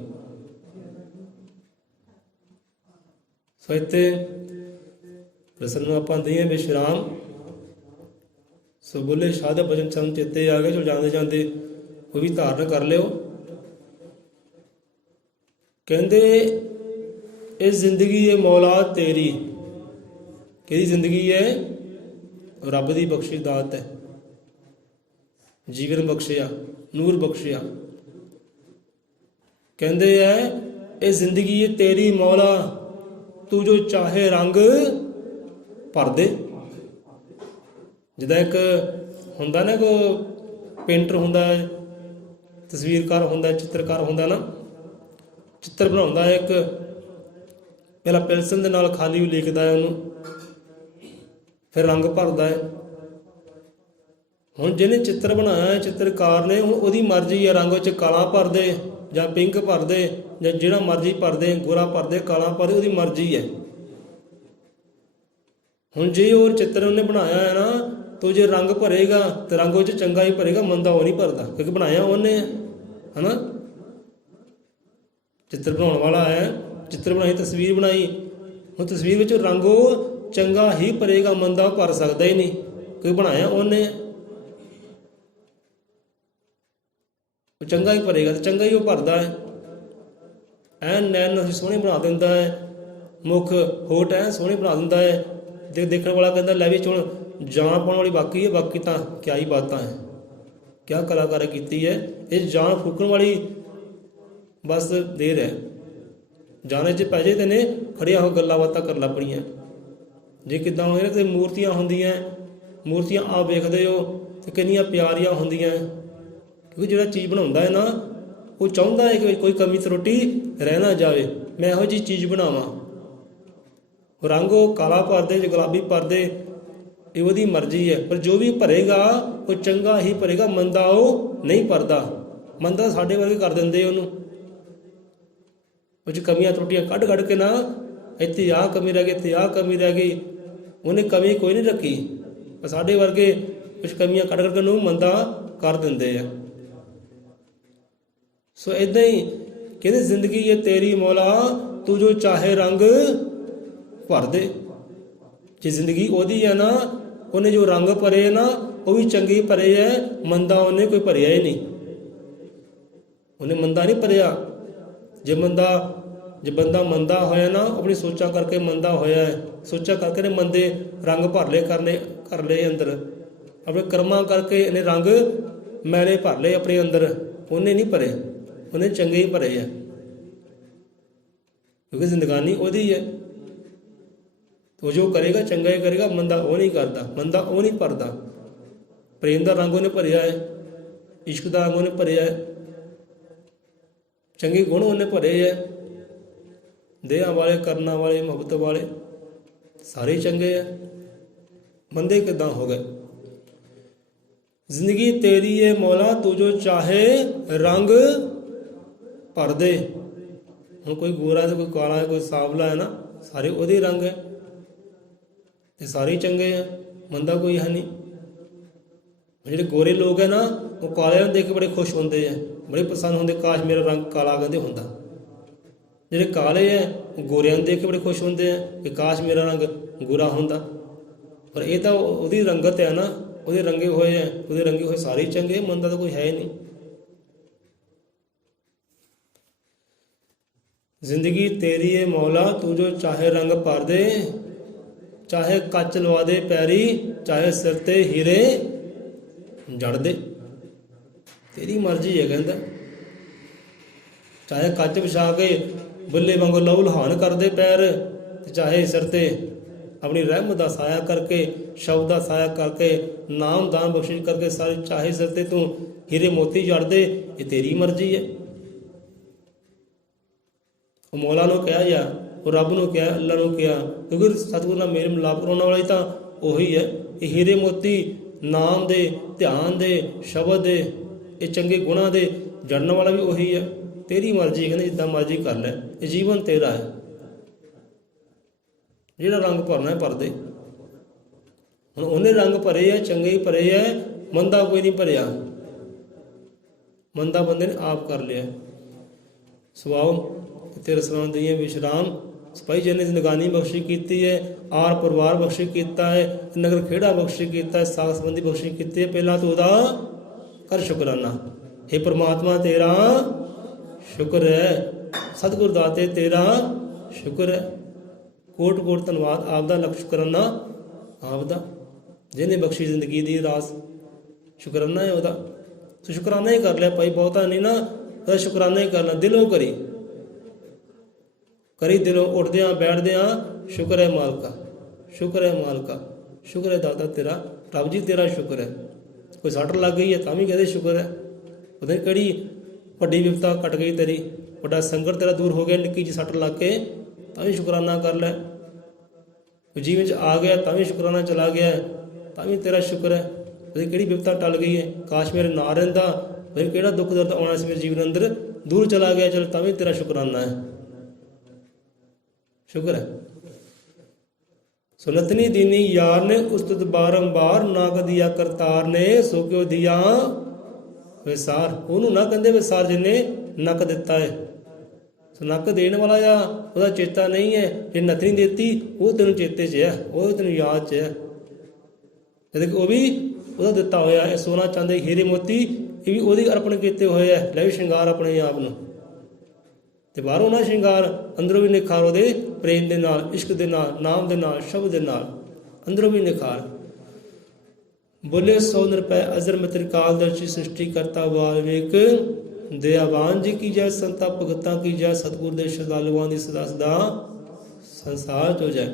ਸੋ ਇੱਥੇ ਰਸਲ ਨੂੰ ਆਪਾਂ ਦਈਏ ਵਿਸ਼ਰਾਮ। ਸੋ ਬੁੱਲੇ ਸ਼ਾਹ ਦੇ ਬਚਨ ਸਾਨੂੰ ਚੇਤੇ ਆ ਗਏ, ਜੋ ਜਾਂਦੇ ਜਾਂਦੇ ਉਹ ਵੀ ਧਾਰਨ ਕਰ ਲਿਓ। ਕਹਿੰਦੇ ਇਹ ਜ਼ਿੰਦਗੀ ਹੈ ਮੌਲਾ ਤੇਰੀ। ਕਿਹਦੀ ਜ਼ਿੰਦਗੀ ਹੈ? ਰੱਬ ਦੀ ਬਖਸ਼ੀ ਦਾਤ ਹੈ, ਜੀਵਨ ਬਖਸ਼ਿਆ, ਨੂਰ ਬਖਸ਼ਿਆ। ਕਹਿੰਦੇ ਹੈ ਇਹ ਜ਼ਿੰਦਗੀ ਹੈ ਤੇਰੀ ਮੌਲਾ, ਤੂੰ ਜੋ ਚਾਹੇ ਰੰਗ ਭਰ ਦੇ। ਜਿੱਦਾਂ ਇੱਕ ਹੁੰਦਾ ਨਾ, ਕੋ ਪੇਂਟਰ ਹੁੰਦਾ, ਤਸਵੀਰਕਾਰ ਹੁੰਦਾ, ਚਿੱਤਰਕਾਰ ਹੁੰਦਾ ਨਾ, ਚਿੱਤਰ ਬਣਾਉਂਦਾ ਹੈ, ਇੱਕ ਪਹਿਲਾਂ ਪੈਨਸਲ ਦੇ ਨਾਲ ਖਾਲੀ ਲਿਖਦਾ ਹੈ ਉਹਨੂੰ, ਫਿਰ ਰੰਗ ਭਰਦਾ ਹੈ। ਹੁਣ ਜਿਹਨੇ ਚਿੱਤਰ ਬਣਾਇਆ ਹੈ ਚਿੱਤਰਕਾਰ ਨੇ, ਹੁਣ ਉਹਦੀ ਮਰਜ਼ੀ ਹੈ, ਰੰਗ ਵਿੱਚ ਕਾਲਾ ਭਰ ਦੇ ਜਾਂ ਪਿੰਕ ਭਰ ਦੇ ਜਾਂ ਜਿਹੜਾ ਮਰਜ਼ੀ ਭਰ ਦੇ, ਗੋਰਾ ਭਰ ਦੇ, ਕਾਲਾ ਭਰ ਦੇ, ਉਹਦੀ ਮਰਜ਼ੀ ਹੈ। ਹੁਣ ਜੇ ਉਹ ਚਿੱਤਰ ਉਹਨੇ ਬਣਾਇਆ ਹੈ ਨਾ, ਤੋ ਜੇ ਰੰਗ ਭਰੇਗਾ ਤੇ ਰੰਗ ਵਿੱਚ ਚੰਗਾ ਹੀ ਭਰੇਗਾ, ਮੰਦਾ ਉਹ ਨਹੀਂ ਭਰਦਾ, ਕਿਉਂਕਿ ਬਣਾਇਆ ਉਹਨੇ ਹੈ ਨਾ। ਚਿੱਤਰ ਬਣਾਉਣ ਵਾਲਾ ਹੈ, ਚਿੱਤਰ ਬਣਾਈ, ਤਸਵੀਰ ਬਣਾਈ, ਹੁਣ ਤਸਵੀਰ ਵਿੱਚ ਰੰਗ ਉਹ ਚੰਗਾ ਹੀ ਭਰੇਗਾ, ਮੰਦਾ ਉਹ ਭਰ ਸਕਦਾ ਹੀ ਨਹੀਂ, ਕੋਈ ਬਣਾਇਆ ਉਹਨੇ, ਉਹ ਚੰਗਾ ਹੀ ਭਰੇਗਾ ਤੇ ਚੰਗਾ ਹੀ ਉਹ ਭਰਦਾ ਹੈ। ਐਨ ਨੈਣ ਅਸੀਂ ਸੋਹਣੇ ਬਣਾ ਦਿੰਦਾ ਹੈ, ਮੁੱਖ ਹੋਠ ਐਨ ਸੋਹਣੇ ਬਣਾ ਦਿੰਦਾ ਹੈ। ਦੇਖਣ ਵਾਲਾ ਕਹਿੰਦਾ ਲੈ ਵੀ ਹੁਣ ਜਾਨ ਪਾਉਣ ਵਾਲੀ ਬਾਕੀ ਹੈ, ਬਾਕੀ ਤਾਂ ਕਿਆ ਹੀ ਬਾਤਾਂ ਹੈ, ਕਿਆ ਕਲਾਕਾਰੀ ਕੀਤੀ ਹੈ। ਇਹ ਜਾਨ ਫੂਕਣ ਵਾਲੀ ਬਸ ਦੇਰ ਹੈ, ਜਾਣੇ 'ਚ ਪੈ ਜੇ ਤੇ ਨੇ ਖੜੀਆਂ ਹੋ ਗੱਲਾਂ ਬਾਤਾਂ ਕਰਨ ਲੱਗ ਪਣੀਆਂ। ਜੇ ਕਿੱਦਾਂ ਹੋਏ ਤੇ ਮੂਰਤੀਆਂ ਹੁੰਦੀਆਂ, ਮੂਰਤੀਆਂ ਆਪ ਵੇਖਦੇ ਹੋ ਤੇ ਕਿੰਨੀਆਂ ਪਿਆਰੀਆਂ ਹੁੰਦੀਆਂ, ਕਿਉਂਕਿ ਜਿਹੜਾ ਚੀਜ਼ ਬਣਾਉਂਦਾ ਹੈ ਨਾ ਉਹ ਚਾਹੁੰਦਾ ਹੈ ਕਿ ਕੋਈ ਕਮੀ ਤਰੁੱਟੀ ਰਹਿ ਨਾ ਜਾਵੇ, ਮੈਂ ਇਹੋ ਜਿਹੀ ਚੀਜ਼ ਬਣਾਵਾਂ। ਰੰਗ ਉਹ ਕਾਲਾ ਭਰਦੇ ਜਾਂ ਗੁਲਾਬੀ ਭਰਦੇ ਇਹ ਉਹਦੀ ਮਰਜ਼ੀ ਹੈ, ਪਰ ਜੋ ਵੀ ਭਰੇਗਾ ਉਹ ਚੰਗਾ ਹੀ ਭਰੇਗਾ, ਮੰਦਾ ਉਹ ਨਹੀਂ ਭਰਦਾ। ਮੰਦਾ ਸਾਡੇ ਵਰਗੇ ਕਰ ਦਿੰਦੇ ਉਹਨੂੰ, ਉਹ 'ਚ ਕਮੀਆਂ ਤਰੁੱਟੀਆਂ ਕੱਢ ਕੱਢ ਕੇ ਨਾ, ਇੱਥੇ ਆਹ ਕਮੀ ਰਹਿ ਗਈ, ਇੱਥੇ ਆਹ ਕਮੀ ਰਹਿ ਗਈ, ਉਹਨੇ ਕਮੀ ਕੋਈ ਨਹੀਂ ਰੱਖੀ। ਸਾਡੇ ਵਰਗੇ ਕੁਛ ਕਮੀਆਂ ਕੱਢ ਕੱਢ ਕੇ ਉਹਨੂੰ ਮੰਦਾ ਕਰ ਦਿੰਦੇ ਆ। ਸੋ ਇੱਦਾਂ ਹੀ ਕਹਿੰਦੇ ਜ਼ਿੰਦਗੀ ਇਹ ਤੇਰੀ ਮੌਲਾ, ਤੂੰ ਜੋ ਚਾਹੇ ਰੰਗ ਭਰ ਦੇ। ਜੇ ਜ਼ਿੰਦਗੀ ਉਹਦੀ ਹੈ ਨਾ, ਉਹਨੇ ਜੋ ਰੰਗ ਭਰੇ ਨਾ ਉਹ ਵੀ ਚੰਗੇ ਭਰੇ ਹੈ, ਮੰਦਾ ਉਹਨੇ ਕੋਈ ਭਰਿਆ ਹੀ ਨਹੀਂ, ਉਹਨੇ ਮੰਦਾ ਨਹੀਂ ਭਰਿਆ। ਜੇ ਬੰਦਾ ਮੰਦਾ ਹੋਇਆ ਨਾ, ਆਪਣੀ ਸੋਚਾਂ ਕਰਕੇ ਮੰਦਾ ਹੋਇਆ ਹੈ, ਸੋਚਾਂ ਕਰਕੇ ਨੇ ਮੰਦੇ ਰੰਗ ਭਰ ਲਏ ਅੰਦਰ, ਆਪਣੇ ਕਰਮਾਂ ਕਰਕੇ ਇਹਨੇ ਰੰਗ ਮੈਲੇ ਭਰ ਲਏ ਆਪਣੇ ਅੰਦਰ, ਉਹਨੇ ਨਹੀਂ ਭਰੇ, ਉਹਨੇ ਚੰਗੇ ਹੀ ਭਰੇ ਹੈ, ਕਿਉਂਕਿ ਜ਼ਿੰਦਗਾਨੀ ਉਹਦੀ ਹੈ। ਉਹ ਜੋ ਕਰੇਗਾ ਚੰਗਾ ਹੀ ਕਰੇਗਾ, ਮੰਦਾ ਉਹ ਨਹੀਂ ਕਰਦਾ, ਮੰਦਾ ਉਹ ਨਹੀਂ ਭਰਦਾ। ਪ੍ਰੇਮ ਦਾ ਰੰਗ ਉਹਨੇ ਭਰਿਆ ਹੈ, ਇਸ਼ਕ ਦਾ ਰੰਗ ਉਹਨੇ ਭਰਿਆ ਹੈ, ਚੰਗੇ ਗੁਣ ਉਹਨੇ ਭਰੇ ਹੈ, ਦੇਹਾਂ ਵਾਲੇ, ਕਰਨਾਂ ਵਾਲੇ, ਮੁਹੱਬਤ ਵਾਲੇ ਸਾਰੇ ਚੰਗੇ ਹੈ, ਮੰਦੇ ਕਿੱਦਾਂ ਹੋ ਗਏ। ਜ਼ਿੰਦਗੀ ਤੇਰੀ ਏ ਮੌਲਾ, ਤੂੰ ਜੋ ਚਾਹੇ ਰੰਗ ਭਰ ਦੇ। ਹੁਣ ਕੋਈ ਗੋਰਾ ਹੈ, ਕੋਈ ਕਾਲਾ ਹੈ, ਕੋਈ ਸਾਵਲਾ ਹੈ ਨਾ, ਸਾਰੇ ਉਹਦੇ ਰੰਗ ਹੈ ਤੇ ਸਾਰੇ ਚੰਗੇ ਆ, ਮੰਦਾ ਕੋਈ ਹੈ ਨਹੀਂ। ਜਿਹੜੇ ਗੋਰੇ ਲੋਕ ਹੈ ਨਾ, ਉਹ ਕਾਲਿਆਂ ਨੂੰ ਦੇਖ ਕੇ ਬੜੇ ਖੁਸ਼ ਹੁੰਦੇ ਆ, ਬੜੇ ਪ੍ਰਸੰਨ ਹੁੰਦੇ, ਕਾਸ਼ ਮੇਰਾ ਰੰਗ ਕਾਲਾ ਕਹਿੰਦੇ ਹੁੰਦਾ। ਜਿਹੜੇ ਕਾਲੇ ਹੈ ਉਹ ਗੋਰਿਆਂ ਨੂੰ ਦੇਖ ਕੇ ਬੜੇ ਖੁਸ਼ ਹੁੰਦੇ ਆ ਕਿ ਕਾਸ਼ ਮੇਰਾ ਰੰਗ ਗੋਰਾ ਹੁੰਦਾ। ਪਰ ਇਹ ਤਾਂ ਉਹਦੀ ਰੰਗਤ ਹੈ ਨਾ, ਉਹਦੇ ਰੰਗੇ ਹੋਏ ਹੈ, ਉਹਦੇ ਰੰਗੇ ਹੋਏ ਸਾਰੇ ਹੀ ਚੰਗੇ, ਮੰਦਾ ਤਾਂ ਕੋਈ ਹੈ ਹੀ ਨਹੀਂ। ਜ਼ਿੰਦਗੀ ਤੇਰੀ ਏ ਮੌਲਾ, ਤੂੰ ਜੋ ਚਾਹੇ ਰੰਗ ਭਰ ਦੇ, ਚਾਹੇ ਕੱਚ ਲਵਾ ਦੇ ਪੈਰੀ, ਚਾਹੇ ਸਿਰ ਤੇ ਹੀਰੇ ਜੜ ਦੇ। ਤੇਰੀ ਮਰਜ਼ੀ ਹੈ ਕਹਿੰਦਾ, ਚਾਹੇ ਕੱਚ ਵਿਛਾ ਕੇ ਬੁੱਲੇ ਵਾਂਗੂ ਲਹੂ ਲੁਹਾਨ ਕਰਦੇ ਪੈਰ, ਤੇ ਚਾਹੇ ਸਿਰ ਤੇ ਆਪਣੀ ਰਹਿਮਤ ਦਾ ਸਾਇਆ ਕਰਕੇ, ਸ਼ਬਦ ਦਾ ਸਾਇਆ ਕਰਕੇ, ਨਾਮ ਦਾਨ ਬਖਸ਼ਿਸ਼ ਕਰਕੇ ਸਾਰੇ, ਚਾਹੇ ਸਿਰ ਤੇ ਤੂੰ ਹੀਰੇ ਮੋਤੀ ਜੜ ਦੇ, ਇਹ ਤੇਰੀ ਮਰਜ਼ੀ ਹੈ। ਉਹ ਮੌਲਾ ਨੂੰ ਕਿਹਾ ਜਾਂ ਉਹ ਰੱਬ ਨੂੰ ਕਿਹਾ, ਅੱਲਾ ਨੂੰ ਕਿਹਾ, ਕਿਉਂਕਿ ਸਤਿਗੁਰੂ ਨਾਲ ਮੇਲ ਮਿਲਾਪ ਕਰਾਉਣ ਵਾਲੀ ਤਾਂ ਉਹੀ ਹੈ। ਇਹ ਹੀਰੇ ਮੋਤੀ ਨਾਮ ਦੇ, ਧਿਆਨ ਦੇ, ਸ਼ਬਦ ਦੇ, ਇਹ ਚੰਗੇ ਗੁਣਾਂ ਦੇ ਜੜਨ ਵਾਲਾ ਵੀ ਉਹੀ ਹੈ। ਤੇਰੀ ਮਰਜ਼ੀ ਕਹਿੰਦੇ, ਜਿੱਦਾਂ ਮਰਜ਼ੀ ਕਰ ਲੈ, ਇਹ ਜੀਵਨ ਤੇਰਾ ਹੈ, ਜਿਹੜਾ ਰੰਗ ਭਰਨਾ ਹੈ ਭਰ ਦੇ। ਹੁਣ ਉਹਨੇ ਰੰਗ ਭਰੇ ਹੈ, ਚੰਗੇ ਹੀ ਭਰੇ ਹੈ, ਮੰਦਾ ਕੋਈ ਨਹੀਂ ਭਰਿਆ, ਮੰਦਾ ਬੰਦੇ ਨੇ ਆਪ ਕਰ ਲਿਆ। ਸੁਆਓ ਤੇਰੇ ਸਲਾਮ ਦਈਏ ਵਿਸ਼ਰਾਮ, ਸਿਪਾਹੀ ਜੀ ਨੇ ਜ਼ਿੰਦਗਾਨੀ ਬਖਸ਼ੀ ਕੀਤੀ ਹੈ, ਆਰ ਪਰਿਵਾਰ ਬਖਸ਼ੀ ਕੀਤਾ ਹੈ, ਨਗਰ ਖੇੜਾ ਬਖਸ਼ੀ ਕੀਤਾ ਹੈ, ਸਾਗ ਸੰਬੰਧੀ ਬਖਸ਼ੀ ਕੀਤੀ ਹੈ। ਪਹਿਲਾਂ ਤੂੰ ਉਹਦਾ ਕਰ ਸ਼ੁਕਰਾਨਾ। हे परमात्मा तेरा शुक्र है, सतगुर दाते तेरा शुक्र है, कोट कोट धन्यवाद आपदा, लख शुकराना आपदा, जिन्हें बख्शी जिंदगी दी रास शुकराना है ਉਹਦਾ। तो शुकराना ही कर लिया भाई, बहुता नहीं ना, ਉਹਦਾ शुकराना ही करना, दिलों करी दिलों, उठद्या बैठद्या शुक्र है मालका, शुक्र है मालका, शुक्र है दाता तेरा, रब जी तेरा शुक्र है। कोई सट लग गई है तो भी कहते शुक्र है, पता नहीं किहड़ी वड्डी विपता कट गई तेरी, वड्डा संकट तेरा दूर हो गया, निक्की जी सट लग के तो भी शुकराना कर लै, जीवन आ गया तो भी शुकराना चला गया तो भी तेरा शुक्र है। पता नहीं किहड़ी विपता टल गई है, काश मेरे ना रहिंदा, फिर किहड़ा दुख दर्द आना सी मेरे जीवन अंदर, दूर चला गया, चल तो भी तेरा शुकराना है, शुक्र है। सुनतनी दीनी यार ने उस्तुत बारंबार, ना कदिया करतार ने सो क्यों दिया विसार। ਉਹਨੂੰ ਨਾ ਕਹਿੰਦੇ ਵਿਸਾਰ, ਜਿੰਨੇ ਨੱਕ ਦਿੱਤਾ ਹੈ, ਨੱਕ ਦੇਣ ਵਾਲਾ ਆ ਉਹਦਾ ਚੇਤਾ ਨਹੀਂ ਹੈ, ਜੇ ਨਥਨੀ ਦੇਤੀ ਉਹ ਤੈਨੂੰ ਚੇਤੇ 'ਚ ਹੈ, ਉਹ ਤੈਨੂੰ ਯਾਦ 'ਚ ਹੈ, ਜਦ ਕਿ ਉਹ ਵੀ ਉਹਦਾ ਦਿੱਤਾ ਹੋਇਆ। ਇਹ ਸੋਨਾ ਚਾਂਦੀ ਹੀਰੇ ਮੋਤੀ ਇਹ ਵੀ ਉਹਦੇ ਅਰਪਣ ਕੀਤੇ ਹੋਏ ਹੈ। ਲੈ ਵੀ ਸ਼ਿੰਗਾਰ ਆਪਣੇ ਆਪ ਨੂੰ, ਤੇ ਬਾਹਰੋਂ ਨਾ ਸ਼ਿੰਗਾਰ, ਅੰਦਰੋਂ ਵੀ ਨਿਖਾਰ ਉਹਦੇ ਪ੍ਰੇਮ ਦੇ ਨਾਲ, ਇਸ਼ਕ ਦੇ ਨਾਲ, ਨਾਮ ਦੇ ਨਾਲ, ਸ਼ਬਦ ਦੇ ਨਾਲ, ਅੰਦਰੋਂ ਵੀ ਨਿਖਾਰ। ਬੋਲੇ ਸੋ ਨਿਰਭੈ ਅਜ਼ਰ ਮਿਤਰ ਕਾਲ ਦਰਸ਼ੀ ਸ੍ਰਿਸ਼ਟੀ ਕਰਤਾ ਵਾਲਮੀਕ ਦਇਆਵਾਨ ਜੀ ਕੀ ਜੈ, ਸੰਤਾਂ ਭਗਤਾਂ ਕੀ ਜੈ, ਸਤਿਗੁਰ ਦੇ ਸ਼ਰਧਾਲੂਆਂ ਦੀ ਸਦਾ ਸਦਾ ਸੰਸਾਰ ਹੋ ਜਾਏ।